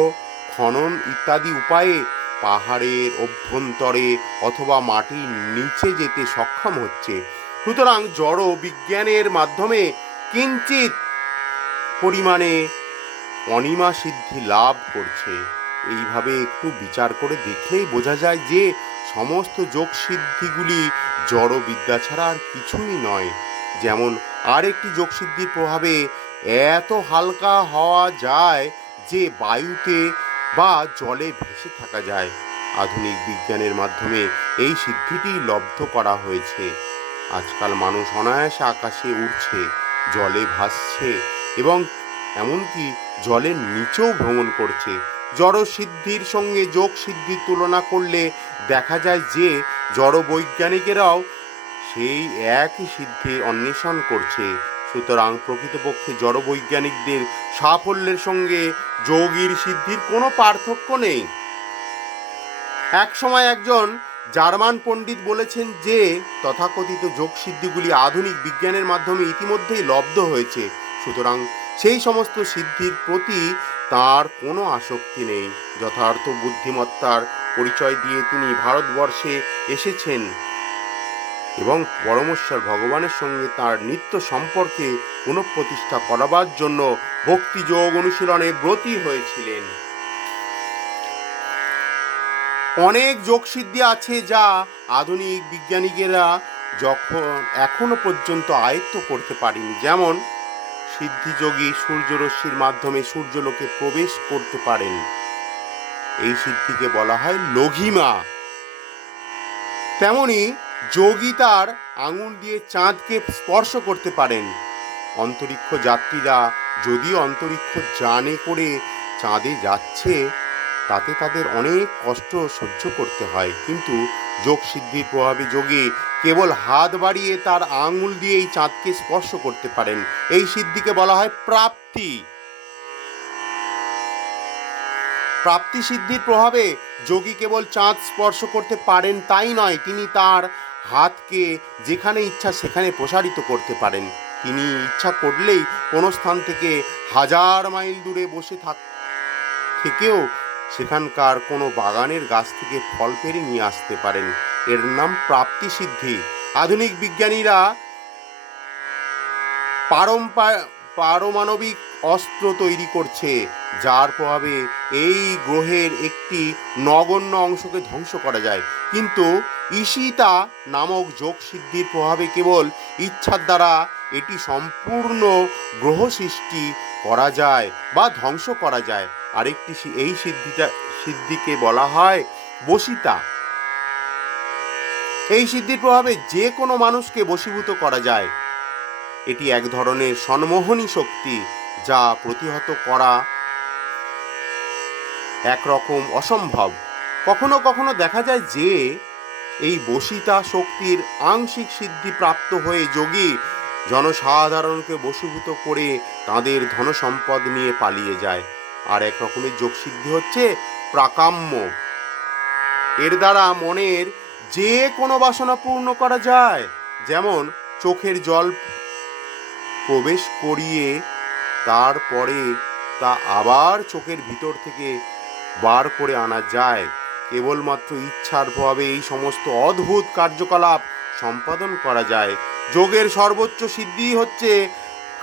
খনন ইত্যাদি উপায়ে পাহাড়ের অভ্যন্তরে অথবা মাটির নিচে যেতে সক্ষম হচ্ছে। সুতরাং জড় বিজ্ঞানের মাধ্যমে কিঞ্চিত পরিমাণে অনিমা সিদ্ধি লাভ করছে। এইভাবে একটু বিচার করে দেখলেই বোঝা যায় যে সমস্ত যোগ সিদ্ধিগুলি জড় বিদ্যা ছাড়া আর কিছুই নয়। যেমন আরেকটি যোগসিদ্ধির প্রভাবে এত হালকা হওয়া যায় যে বায়ুতে বা জলে ভেসে থাকা যায়। আধুনিক বিজ্ঞানের মাধ্যমে এই সিদ্ধিটি লব্ধ করা হয়েছে। আজকাল মানুষ অনায়াসে আকাশে উড়ছে, জলে ভাসছে এবং এমনকি জলের নিচেও ভ্রমণ করছে। জড় সিদ্ধির সঙ্গে যোগ সিদ্ধির তুলনা করলে দেখা যায় যে জড় বৈজ্ঞানিকেরাও সেই একই সিদ্ধি অন্বেষণ করছে। সুতরাং প্রকৃতপক্ষে জড় বৈজ্ঞানিকদের সাফল্যের সঙ্গে যোগীর সিদ্ধির কোনো পার্থক্য নেই। এক সময় একজন জার্মান পণ্ডিত বলেছেন যে তথাকথিত যোগ সিদ্ধিগুলি আধুনিক বিজ্ঞানের মাধ্যমে ইতিমধ্যেই লব্ধ হয়েছে, সুতরাং সেই সমস্ত সিদ্ধির প্রতি তার কোনো আসক্তি নেই। যথার্থ বুদ্ধিমত্তার পরিচয় দিয়ে তিনি ভারতবর্ষে এসেছেন এবং পরমেশ্বর ভগবানের সঙ্গে তার নিত্য সম্পর্কে পুনঃপ্রতিষ্ঠা করাবার জন্য ভক্তিযোগ অনুশীলনে ব্রতী হয়েছিলেন। অনেক যোগসিদ্ধি আছে যা আধুনিক বিজ্ঞানীরা এখনো পর্যন্ত আয়ত্ত করতে পারেনি। যেমন সিদ্ধিযোগী সূর্যরশ্মির মাধ্যমে সূর্যলোকে প্রবেশ করতে পারেন। এই সিদ্ধিকে বলা হয় লঘিমা। তেমনি যোগী তার আঙুল দিয়ে চাঁদকে স্পর্শ করতে পারেন। অন্তরিক্ষ যাত্রীরা যদিও অন্তরিক্ষ যানে করে চাঁদে যাচ্ছে, তাতে তাদের অনেক কষ্ট সহ্য করতে হয়, কিন্তু যোগ সিদ্ধির প্রভাবে যোগী কেবল হাত বাড়িয়ে তার আঙুল দিয়েই চাঁদকে স্পর্শ করতে পারেন। এই সিদ্ধিকে বলা হয় প্রাপ্তি। প্রাপ্তি সিদ্ধির প্রভাবে যোগী কেবল চাঁদ স্পর্শ করতে পারেন তাই নয়, তিনি তার হাতকে যেখানে ইচ্ছা সেখানে প্রসারিত করতে পারেন। তিনি ইচ্ছা করলেই কোনো স্থান থেকে 1000 মাইল দূরে বসে থেকেও সেখানকার কোনো বাগানের গাছ থেকে ফল পেড়ে নিয়ে আসতে পারেন। এর নাম প্রাপ্তি সিদ্ধি। আধুনিক বিজ্ঞানীরা পারমাণবিক অস্ত্র তৈরি করছে, যার প্রভাবে এই গ্রহের একটি নগণ্য অংশকে ধ্বংস করা যায়। কিন্তু ঈশিতা নামক যোগ সিদ্ধির প্রভাবে কেবল ইচ্ছার দ্বারা এটি সম্পূর্ণ গ্রহ সৃষ্টি করা যায় বা ধ্বংস করা যায়। আরেকটি এই সিদ্ধিকে বলা হয় বশিতা। এই সিদ্ধির প্রভাবে যে কোনো মানুষকে বশীভূত করা যায়। এটি এক ধরনের সম্মোহনী শক্তি, যা প্রতিহত করা একরকম অসম্ভব। কখনো কখনো দেখা যায় যে এই বশিতা শক্তির আংশিক সিদ্ধি প্রাপ্ত হয়ে যোগী জনসাধারণকে বশীভূত করে তাদের ধনসম্পদ নিয়ে পালিয়ে যায়। আর এক রকমের যোগ সিদ্ধি হচ্ছে প্রাকাম্য। এর দ্বারা মনের যে কোনো বাসনা পূর্ণ করা যায়, যেমন চোখের জল প্রবেশ করিয়ে তারপরে তা আবার চোখের ভিতর থেকে বার করে আনা যায়। কেবলমাত্র ইচ্ছার প্রভাবে এই সমস্ত অদ্ভুত কার্যকলাপ সম্পাদন করা যায়। যোগের সর্বোচ্চ সিদ্ধি হচ্ছে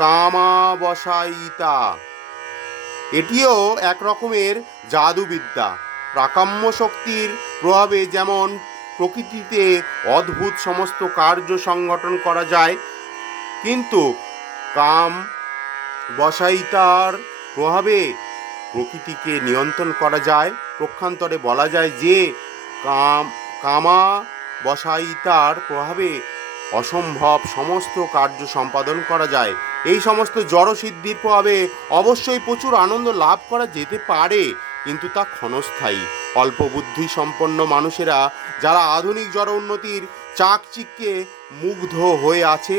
কামাবসায়িতা। এটিও এক রকমের জাদুবিদ্যা। প্রাকাম্য শক্তির প্রভাবে যেমন প্রকৃতিতে অদ্ভুত সমস্ত কার্য সংগঠন করা যায়, কিন্তু কাম বসায়িতার প্রভাবে প্রকৃতিকে নিয়ন্ত্রণ করা যায়। পক্ষান্তরে বলা যায় যে কামা বসায়িতার প্রভাবে অসম্ভব সমস্ত কার্য সম্পাদন করা যায়। এই সমস্ত জড়সিদ্ধির প্রভাবে অবশ্যই প্রচুর আনন্দ লাভ করা যেতে পারে, কিন্তু তা ক্ষণস্থায়ী। অল্প বুদ্ধি সম্পন্ন মানুষেরা যারা আধুনিক জড় উন্নতির চাকচিক্যে মুগ্ধ হয়ে আছে,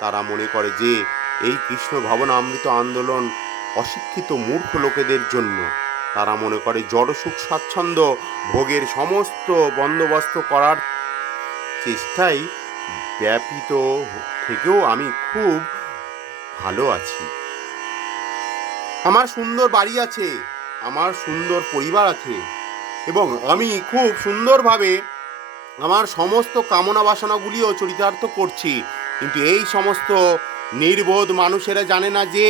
তারা মনে করে যে এই কৃষ্ণ ভাবনামৃত আন্দোলন অশিক্ষিত মূর্খ লোকেদের জন্য। তারা মনে করে জড় সুখ স্বাচ্ছন্দ্য ভোগের সমস্ত বন্দোবস্ত করার চেষ্টায় ব্যাপিত থেকেও আমি খুব ভালো আছি। আমার সুন্দর বাড়ি আছে, আমার সুন্দর পরিবার আছে, এবং আমি খুব সুন্দরভাবে আমার সমস্ত কামনা বাসনাগুলিও চরিতার্থ করছি। কিন্তু এই সমস্ত নির্বোধ মানুষেরা জানে না যে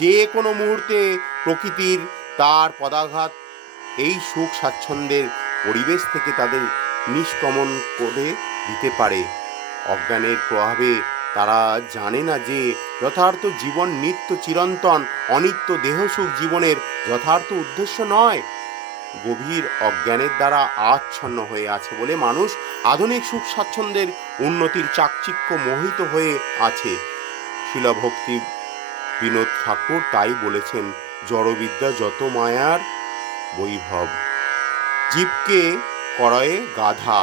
যে কোনো মুহূর্তে প্রকৃতির তার পদাঘাত এই সুখ স্বাচ্ছন্দ্যের পরিবেশ থেকে তাদের নিষ্ক্রমণ করে দিতে পারে। অজ্ঞানের প্রভাবে তারা জানে না যে যথার্থ জীবন নিত্য চিরন্তন, অনিত্য দেহসুখ জীবনের যথার্থ উদ্দেশ্য নয়। গভীর অজ্ঞানের দ্বারা আচ্ছন্ন হয়ে আছে বলে মানুষ আধুনিক সুখ স্বাচ্ছন্দ্যের উন্নতির চাকচিক্য মোহিত হয়ে আছে। শিলভক্তি বিনোদ ঠাকুর তাই বলেছেন, জড়বিদ্যা যত মায়ার বৈভব, জীবকে করয়ে গাধা।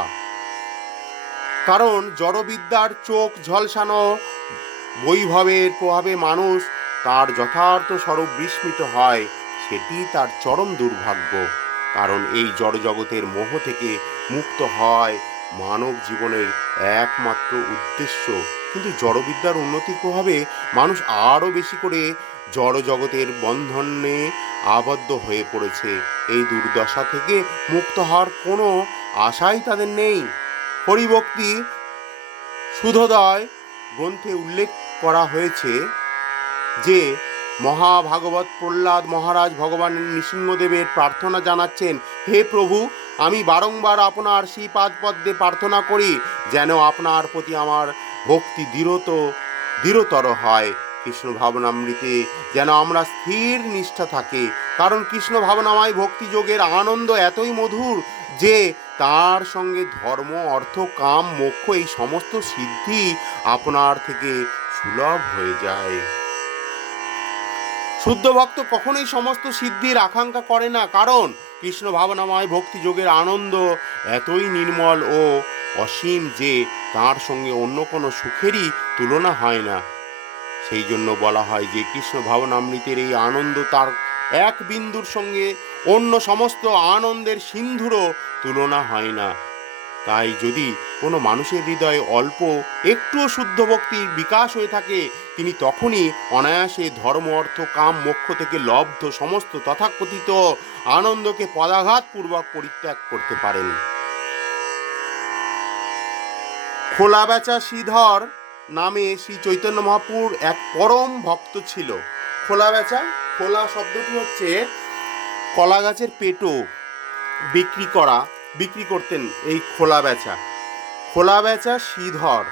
কারণ জড়বিদ্যার চোখ ঝলসানো বৈভবের প্রভাবে মানুষ তার যথার্থ স্বরূপ বিস্মৃত হয়। সেটি তার চরম দুর্ভাগ্য। কারণ এই জড়জগতের মোহ থেকে মুক্ত হয় মানব জীবনের একমাত্র উদ্দেশ্য। কিন্তু জড়বিদ্যার উন্নতির প্রভাবে মানুষ আরও বেশি করে জড়জগতের বন্ধনে আবদ্ধ হয়ে পড়েছে। এই দুর্দশা থেকে মুক্ত হওয়ার কোনো আশাই তাদের নেই। হরিভক্তি সুধোদয় গ্রন্থে উল্লেখ করা হয়েছে যে মহাভাগবত প্রহ্লাদ মহারাজ ভগবান নৃসিংহদেবের প্রার্থনা জানাচ্ছেন, হে প্রভু, আমি বারংবার আপনার শ্রীপাদপদ্মে প্রার্থনা করি যেন আপনার প্রতি আমার ভক্তি দৃঢ়তর হয়। কৃষ্ণ ভাবনামৃতে যেন আমরা স্থির নিষ্ঠা থাকে, কারণ কৃষ্ণ ভাবনাময় ভক্তিযোগের আনন্দ এতই মধুর যে তার সঙ্গে ধর্ম, অর্থ, কাম, মোক্ষ এই সমস্ত সিদ্ধি আপনার থেকে সুলভ হয়ে যায়। শুদ্ধ ভক্ত কখনোই সমস্ত সিদ্ধির আকাঙ্ক্ষা করে না, কারণ কৃষ্ণ ভাবনাময় ভক্তিযোগের আনন্দ এতই নির্মল ও অসীম যে তার সঙ্গে অন্য কোনো সুখেরই তুলনা হয় না। সেই জন্য বলা হয় যে কৃষ্ণ ভাবনামৃতের এই আনন্দ তার এক বিন্দুর সঙ্গে অন্য সমস্ত আনন্দের সিন্ধুরও তুলনা হয় না। তাই যদি কোনো মানুষের হৃদয়ে অল্প একটুও শুদ্ধ ভক্তির বিকাশ হয়ে থাকে, তিনি তখনই অনায়াসে ধর্ম, অর্থ, কাম, মোক্ষ থেকে লব্ধ সমস্ত তথাকথিত আনন্দকে পদাঘাতপূর্বক পরিত্যাগ করতে পারেন। খোলা বেচা শ্রীধর নামে শ্রী চৈতন্য মহাপ্রভুর এক পরম ভক্ত ছিল। খোলা বেচা, খোলা শব্দটি হচ্ছে কলা গাছের পেটো বিক্রি করতেন এই খোলা বেচা। খোলা বেচা শ্রীধর,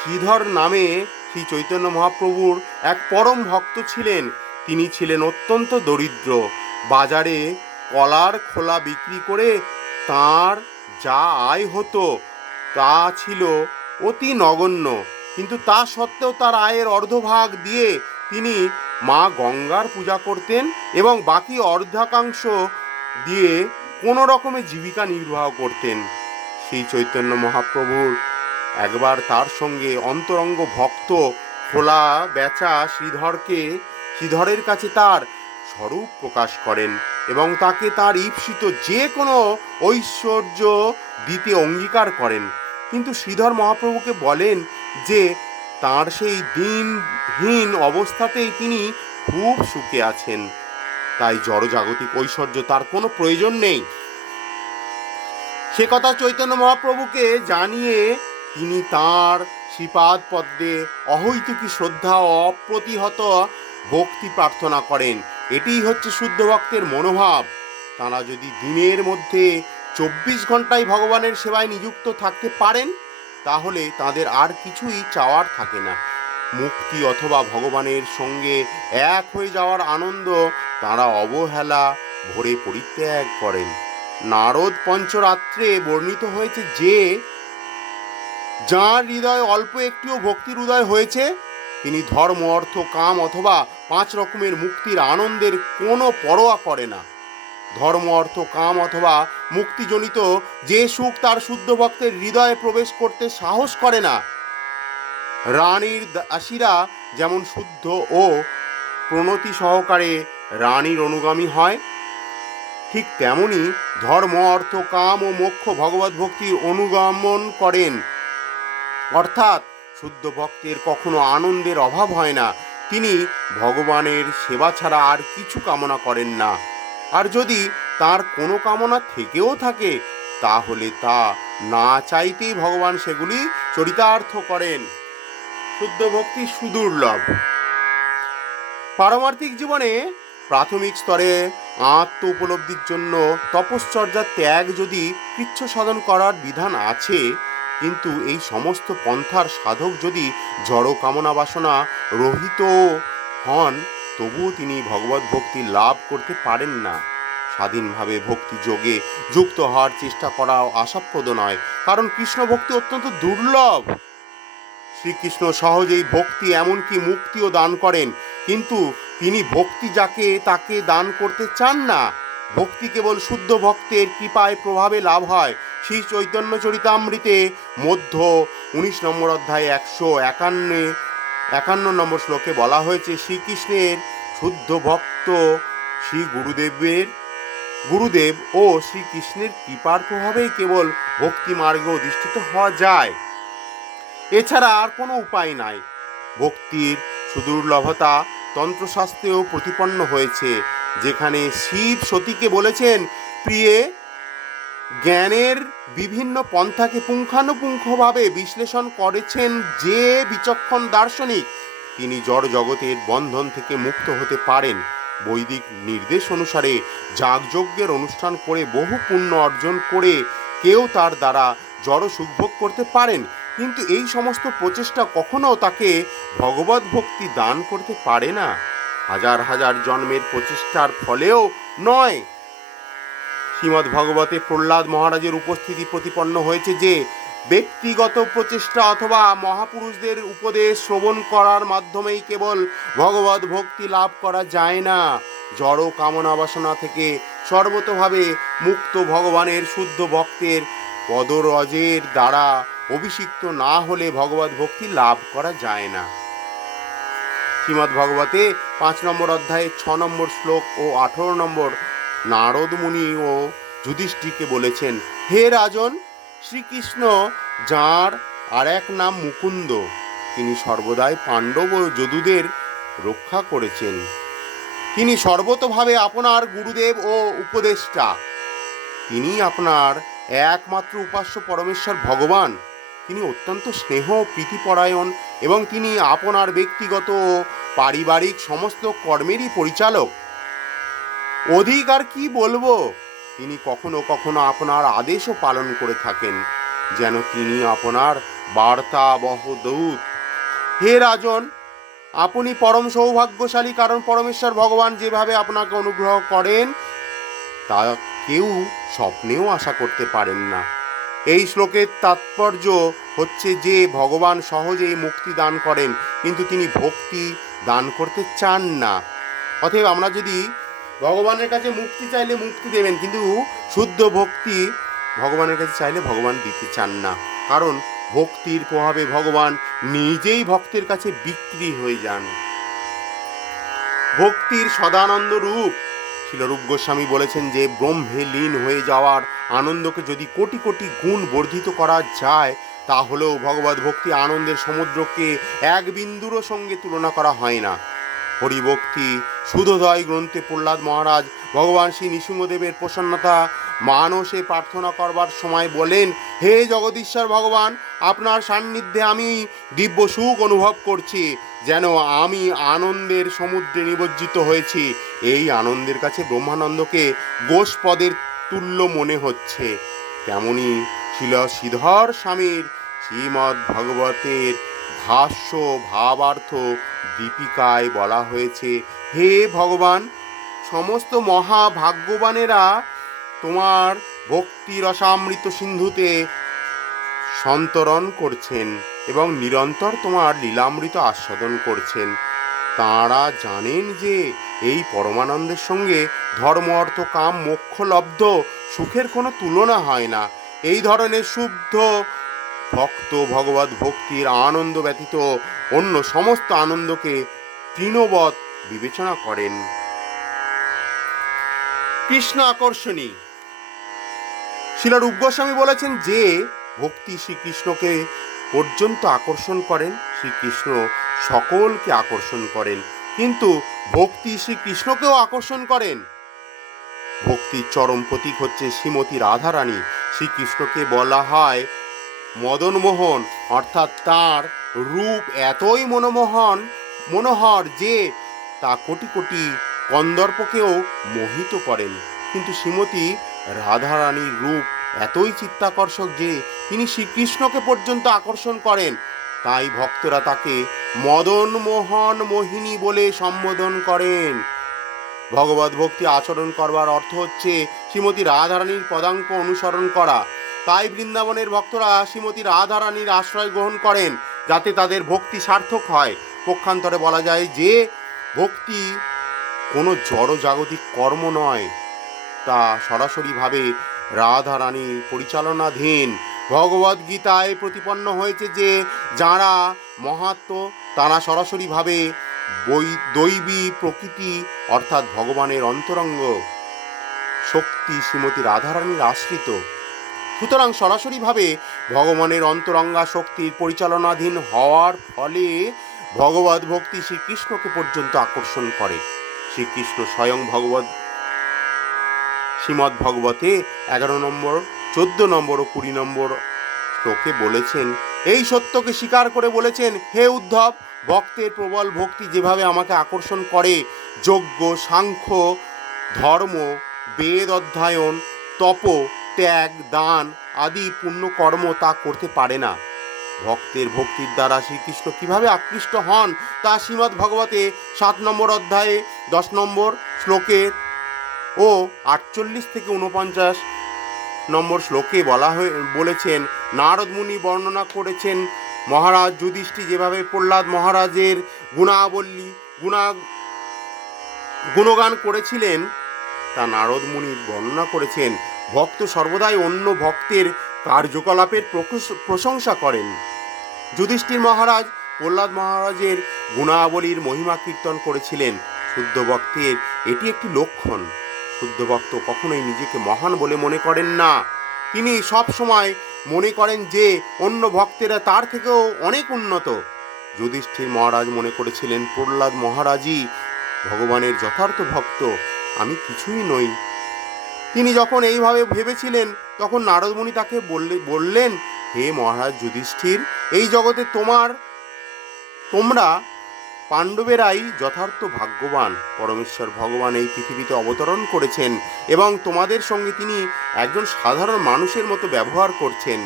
শ্রীধর নামে শ্রী চৈতন্য মহাপ্রভুর এক পরম ভক্ত ছিলেন। তিনি ছিলেন অত্যন্ত দরিদ্র। বাজারে কলার খোলা বিক্রি করে তার যা আয় হতো তা ছিল অতি নগণ্য, কিন্তু তা সত্ত্বেও তার আয়ের অর্ধভাগ দিয়ে তিনি মা গঙ্গার পূজা করতেন এবং বাকি অর্ধাংশ দিয়ে কোনো রকমে জীবিকা নির্বাহ করতেন। শ্রী চৈতন্য মহাপ্রভুর একবার তার সঙ্গে অন্তরঙ্গ ভক্ত খোলা বেচা শ্রীধরের কাছে তার স্বরূপ প্রকাশ করেন এবং তাকে তার ঈপ্সিত যে কোনো ঐশ্বর্য দিতে অঙ্গীকার করেন, কিন্তু শ্রীধর মহাপ্রভুকে বলেন যে তার সেই দিনহীন অবস্থাতেই তিনি খুব সুখে আছেন, তাই জড়জাগতিক ঐশ্বর্য তার কোনো প্রয়োজন নেই। সে কথা চৈতন্য মহাপ্রভুকে জানিয়ে তিনি তাঁর শ্রীপাদ পদ্মে অহৈতুকী শ্রদ্ধা ও অপ্রতিহত ভক্তি প্রার্থনা করেন। এটিই হচ্ছে শুদ্ধ ভক্তের মনোভাব। তাঁরা যদি দিনের মধ্যে 24 ঘন্টায় ভগবানের সেবায় নিযুক্ত থাকতে পারেন, তাহলে তাদের আর কিছুই চাওয়ার থাকে না। মুক্তি অথবা ভগবানের সঙ্গে এক হয়ে যাওয়ার আনন্দ তাঁরা অবহেলা ভরে পরিত্যাগ করেন। নারদ পঞ্চরাত্রে বর্ণিত হয়েছে যে যাঁর হৃদয়ে অল্প একটিও ভক্তির উদয় হয়েছে, তিনি ধর্ম, অর্থ, কাম অথবা 5 রকমের মুক্তির আনন্দের কোনো পরোয়া করে না। ধর্ম, অর্থ, কাম অথবা মুক্তিজনিত যে সুখ তার শুদ্ধ ভক্তের হৃদয়ে প্রবেশ করতে সাহস করে না। রানীর দাসীরা যেমন শুদ্ধ ও প্রণতি সহকারে রানীর অনুগামী হয়, ঠিক তেমনি ধর্ম, অর্থ, কাম ও মোক্ষ ভগবত ভক্তির অনুগমন করেন। অর্থাৎ শুদ্ধ ভক্তের কখনো আনন্দের অভাব হয় না। তিনি ভগবানের সেবা ছাড়া আর কিছু কামনা করেন না, আর যদি তার কোনো কামনা থেকেও থাকে তাহলে তা না চাইতেই ভগবান সেগুলি চরিতার্থ করেন। শুদ্ধ ভক্তি সুদুর্লভ। পারমার্থিক জীবনে প্রাথমিক স্তরে আত্ম উপলব্ধির জন্য তপশ্চর্যা ত্যাগ যদি কৃচ্ছ সাধন করার বিধান আছে, কিন্তু এই সমস্ত পন্থার সাধক যদি জড় কামনা বাসনা রহিত হন, তবুও তিনি ভগবত ভক্তি লাভ করতে পারেন না। স্বাধীনভাবে ভক্তি যোগে যুক্ত হওয়ার চেষ্টা করাও আশাপ্রদ নয়, কারণ কৃষ্ণ ভক্তি অত্যন্ত দুর্লভ। শ্রীকৃষ্ণ সহজেই ভক্তি এমনকি মুক্তিও দান করেন, কিন্তু তিনি ভক্তি যাকে তাকে দান করতে চান না। ভক্তি কেবল শুদ্ধ ভক্তের কৃপায় প্রভাবে লাভ হয়। শ্রী চৈতন্য চরিতামৃতে মধ্য 19 নম্বর অধ্যায়ে 151 নম্বর শ্লোকে বলা হয়েছে, শ্রীকৃষ্ণের শুদ্ধ ভক্ত শ্রী গুরুদেব ও শ্রীকৃষ্ণের কৃপার প্রভাবেই কেবল ভক্তি মার্গে অধিষ্ঠিত হওয়া যায়, এছাড়া আর কোনো উপায় নাই। ভক্তির সুদুর্লভতা তন্ত্রশাস্ত্রেও প্রতিপন্ন হয়েছে, যেখানে শিব সতীকে বলেছেন, প্রিয়ে জ্ঞানের বিভিন্ন পন্থাকে পুঙ্খানুপুঙ্খভাবে বিশ্লেষণ করেছেন যে বিচক্ষণ দার্শনিক, তিনি জড় জগতের বন্ধন থেকে মুক্ত হতে পারেন। বৈদিক নির্দেশ অনুসারে যাগযজ্ঞের অনুষ্ঠান করে বহু পুণ্য অর্জন করে কেউ তার দ্বারা জড় সুখভোগ করতে পারেন, কিন্তু এই সমস্ত প্রচেষ্টা কখনো তাকে ভগবত ভক্তি দান করতে পারে না, হাজার হাজার জন্মের প্রচেষ্টার ফলেও নয়। শ্রীমদ্ ভগবতে প্রহ্লাদ মহারাজের উপস্থিতি প্রতিপন্ন হয়েছে যে ব্যক্তিগত প্রচেষ্টা অথবা মহাপুরুষদের উপদেশ শ্রবণ করার মাধ্যমেই কেবল ভগবত ভক্তি লাভ করা যায় না। জড় কামনা বাসনা থেকে সর্বতভাবে মুক্ত ভগবানের শুদ্ধ ভক্তের পদরজের দ্বারা অভিষিক্ত না হলে ভগবত ভক্তি লাভ করা যায় না। শ্রীমদ্ ভগবতে 5 নম্বর অধ্যায়ে 6 নম্বর শ্লোক ও 18 নম্বর নারদ মুনি ও যুধিষ্ঠিরকে বলেছেন, হে রাজন, শ্রীকৃষ্ণ যাঁর আর এক নাম মুকুন্দ, তিনি সর্বদাই পাণ্ডব ও যদুদের রক্ষা করেছেন। তিনি সর্বতভাবে আপনার গুরুদেব ও উপদেষ্টা। তিনি আপনার একমাত্র উপাস্য পরমেশ্বর ভগবান। তিনি অত্যন্ত স্নেহ প্রীতিপরায়ণ এবং তিনি আপনার ব্যক্তিগত ও পারিবারিক সমস্ত কর্মেরই পরিচালক। অধিক আর কি বলবো, তিনি কখনো কখনো আপনার আদেশও পালন করে থাকেন, যেন তিনি আপনার বার্তাবহ দূত। হে রাজন, আপনি পরম সৌভাগ্যশালী, কারণ পরমেশ্বর ভগবান যেভাবে আপনাকে অনুগ্রহ করেন তা কেউ স্বপ্নেও আশা করতে পারেন না। এই শ্লোকের তাৎপর্য হচ্ছে যে ভগবান সহজেই মুক্তি দান করেন, কিন্তু তিনি ভক্তি দান করতে চান না। অতএব আমরা যদি ভগবানের কাছে মুক্তি চাইলে মুক্তি দেবেন, কিন্তু শুদ্ধ ভক্তি ভগবানের কাছে চাইলে ভগবান দিতে চান না, কারণ ভক্তির প্রভাবে ভগবান নিজেই ভক্তের কাছে বিক্রি হয়ে যান। ভক্তির সদানন্দ রূপ। শিলরূপ গোস্বামী বলেছেন যে ব্রহ্মে লীন হয়ে যাওয়ার আনন্দকে যদি কোটি কোটি গুণ বর্ধিত করা যায়, তাহলেও ভগবত ভক্তি আনন্দের সমুদ্রকে এক বিন্দুরও সঙ্গে তুলনা করা হয় না। হরিভক্তি সুধোদয় গ্রন্থে প্রহ্লাদ মহারাজ ভগবান শ্রী নৃসিংহদেবের প্রসন্নতা মানসে প্রার্থনা করবার সময় বলেন, হে জগদীশ্বর ভগবান, আপনার সান্নিধ্যে আমি দিব্য সুখ অনুভব করছি, যেন আমি আনন্দের সমুদ্রে নিমজ্জিত হয়েছি। এই আনন্দের কাছে ব্রহ্মানন্দকে গোষ্পদের তুল্য মনে হচ্ছে। তেমনি শ্রীধর স্বামীর শ্রীমদ্ ভগবতের ভাষ্য ভাবার্থ দীপিকায় বলা হয়েছে, হে ভগবান, সমস্ত মহাভাগ্যবানেরা তোমার ভক্তি রসামৃত সিন্ধুতে সন্তরণ করছেন এবং নিরন্তর তোমার লীলামৃত আস্বাদন করছেন। তাঁরা জানেন যে এই পরমানন্দের সঙ্গে ধর্ম অর্থ কাম মোক্ষ লব্ধ সুখের কোনো তুলনা হয় না। এই ধরনের শুদ্ধ ভক্ত ভগবত ভক্তির আনন্দ ব্যতীত অন্য সমস্ত আনন্দকে তৃণবৎ বিবেচনা করেন। কৃষ্ণ আকর্ষণী। শিলরূপ গোস্বামী বলেছেন যে ভক্তি শ্রীকৃষ্ণকে পর্যন্ত আকর্ষণ করেন, শ্রীকৃষ্ণ সকলকে আকর্ষণ করেন, কিন্তু ভক্তি শ্রীকৃষ্ণকেও আকর্ষণ করেন। ভক্তির চরম প্রতীক হচ্ছে শ্রীমতী রাধারানী। শ্রীকৃষ্ণকে বলা হয় মদনমোহন, অর্থাৎ তার রূপ এতই মনোহর যে তা কোটি কোটি কন্দর্পকেও মোহিত করেন। কিন্তু শ্রীমতী রাধারানীর রূপ এতই চিত্তাকর্ষক যে তিনি শ্রীকৃষ্ণকে পর্যন্ত আকর্ষণ করেন। তাই ভক্তরা তাকে মদনমোহন মোহিনী বলে সম্বোধন করেন। ভগবত ভক্তি আচরণ করবার অর্থ হচ্ছে শ্রীমতী রাধারানীর পদাঙ্ক অনুসরণ করা। তাই বৃন্দাবনের ভক্তরা শ্রীমতী রাধারানীর আশ্রয় গ্রহণ করেন, যাতে তাদের ভক্তি সার্থক হয়। পক্ষান্তরে বলা যায় যে ভক্তি কোনো জড়জাগতিক কর্ম নয়, তা সরাসরিভাবে রাধারানী পরিচালনাধীন। ভগবদ গীতায় প্রতিপন্ন হয়েছে যে যাঁরা মহাত্ম, তাঁরা সরাসরিভাবে দৈবী প্রকৃতি অর্থাৎ ভগবানের অন্তরঙ্গ শক্তি শ্রীমতী রাধারানীর আশ্রিত। সুতরাং সরাসরিভাবে ভগবানের অন্তরঙ্গা শক্তির পরিচালনাধীন হওয়ার ফলে ভগবত ভক্তি শ্রীকৃষ্ণকে পর্যন্ত আকর্ষণ করে। শ্রীকৃষ্ণ স্বয়ং শ্রীমদ্ ভগবতে 11 নম্বর 14 নম্বর ও 20 নম্বর শ্লোকে বলেছেন, এই সত্যকে স্বীকার করে বলেছেন, হে উদ্ধব, ভক্তের প্রবল ভক্তি যেভাবে আমাকে আকর্ষণ করে, যজ্ঞ, সাংখ্য, ধর্ম, বেদ অধ্যয়ন, তপ, ত্যাগ, দান আদি পুণ্যকর্ম তা করতে পারে না। ভক্তের ভক্তির দ্বারা শ্রীকৃষ্ণ কিভাবে আকৃষ্ট হন তা শ্রীমদ্ ভগবতে 7 নম্বর অধ্যায়ে 10 নম্বর শ্লোকে ও 48 থেকে 49 নম্বর শ্লোকে বলেছেন। নারদ মুনি বর্ণনা করেছেন মহারাজ যুধিষ্ঠির যেভাবে প্রহ্লাদ মহারাজের গুণগান করেছিলেন তা নারদ মুনি বর্ণনা করেছেন। ভক্ত সর্বদাই অন্য ভক্তের কার্যকলাপের প্রশংসা করেন। যুধিষ্ঠির মহারাজ প্রহ্লাদ মহারাজের গুণাবলীর মহিমা কীর্তন করেছিলেন। শুদ্ধ ভক্তের এটি একটি লক্ষণ। শুদ্ধ ভক্ত কখনোই নিজেকে মহান বলে মনে করেন না। তিনি সব সময় মনে করেন যে অন্য ভক্তেরা তার থেকেও অনেক উন্নত। যুধিষ্ঠির মহারাজ মনে করেছিলেন প্রহ্লাদ মহারাজই ভগবানের যথার্থ ভক্ত, আমি কিছুই নই। তিনি যখন এইভাবে ভেবেছিলেন তখন নারদ মুনি তাকে বললেন, হে মহারাজ যুধিষ্ঠির, এই জগতে তোমরা পাণ্ডবেরাই যথার্থ ভাগ্যবান। পরমেশ্বর ভগবান এই পৃথিবীতে অবতরণ করেছেন এবং তোমাদের সঙ্গে তিনি একজন সাধারণ মানুষের মতো ব্যবহার করছেন।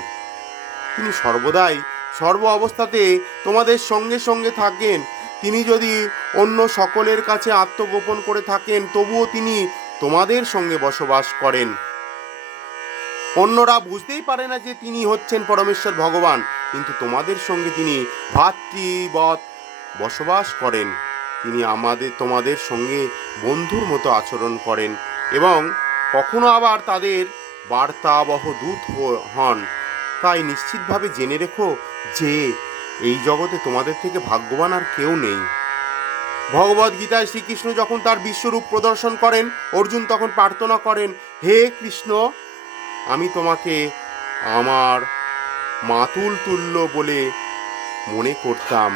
তিনি সর্বদাই সর্ব অবস্থাতে তোমাদের সঙ্গে সঙ্গে থাকেন। তিনি যদি অন্য সকলের কাছে আত্মগোপন করে থাকেন তবুও তিনি তোমাদের সঙ্গে বসবাস করেন। অন্যরা বুঝতেই পারে না যে তিনি হচ্ছেন পরমেশ্বর ভগবান, কিন্তু তোমাদের সঙ্গে তিনি ভাতৃবৎ বসবাস করেন। তিনি তোমাদের সঙ্গে বন্ধুর মতো আচরণ করেন এবং কখনো আবার তাদের বার্তাবহ দূত হন। তাই নিশ্চিতভাবে জেনে রেখো যে এই জগতে তোমাদের থেকে ভাগ্যবান আর কেউ নেই। ভগবদ গীতায় শ্রীকৃষ্ণ যখন তার বিশ্বরূপ প্রদর্শন করেন, অর্জুন তখন প্রার্থনা করেন, হে কৃষ্ণ, আমি তোমাকে আমার মাতুল তুল্য বলে মনে করতাম,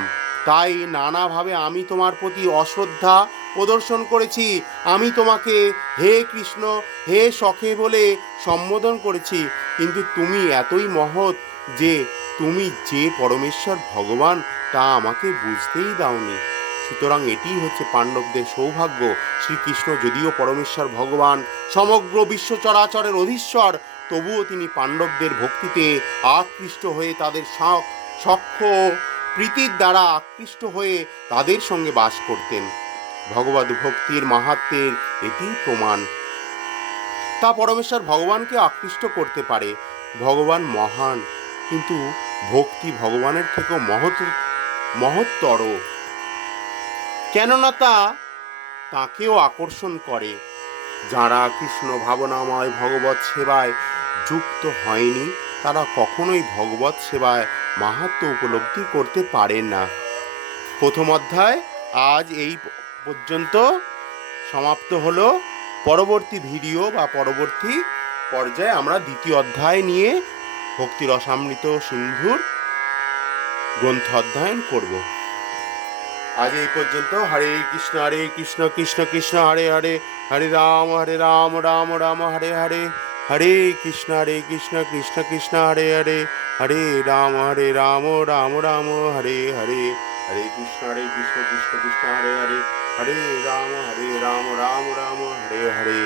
তাই নানাভাবে আমি তোমার প্রতি অশ্রদ্ধা প্রদর্শন করেছি। আমি তোমাকে হে কৃষ্ণ, হে সখে বলে সম্বোধন করেছি, কিন্তু তুমি এতই মহৎ যে তুমি যে পরমেশ্বর ভগবান তা আমাকে বুঝতেই দাওনি। সুতরাং এটিই হচ্ছে পাণ্ডবদের সৌভাগ্য। শ্রীকৃষ্ণ যদিও পরমেশ্বর ভগবান, সমগ্র বিশ্ব চরাচরের অধীশ্বর, তবুও তিনি পাণ্ডবদের ভক্তিতে আকৃষ্ট হয়ে তাদের সখ্য প্রীতির দ্বারা আকৃষ্ট হয়ে তাদের সঙ্গে বাস করতেন। ভগবদ ভক্তির মাহাত্ম্যের এটি প্রমাণ। তা পরমেশ্বর ভগবানকে আকৃষ্ট করতে পারে। ভগবান মহান, কিন্তু ভক্তি ভগবানের থেকেও মহত্তর, কেননা তা তাকেও আকর্ষণ করে। যারা কৃষ্ণ ভাবনাময় ভগবত সেবায় যুক্ত হয়নি তারা কখনোই ভগবত সেবায় মাহাত্ম্য উপলব্ধি করতে পারে না। প্রথম অধ্যায় আজ এই পর্যন্ত সমাপ্ত হলো। পরবর্তী ভিডিও বা পরবর্তী পর্যায়ে আমরা দ্বিতীয় অধ্যায় নিয়ে ভক্তি রসামৃত সিন্ধুর গ্রন্থ অধ্যয়ন করব। আজ এই পর্যন্ত। হরে কৃষ্ণ কৃষ্ণ কৃষ্ণ হরে হরে, হরে রাম রাম রাম হরে হরে, হরে কৃষ্ণ কৃষ্ণ কৃষ্ণ হরে হরে, হরে রাম রাম রাম হরে হরে, হরে কৃষ্ণ কৃষ্ণ কৃষ্ণ হরে হরে, হরে রাম রাম রাম হরে হরে।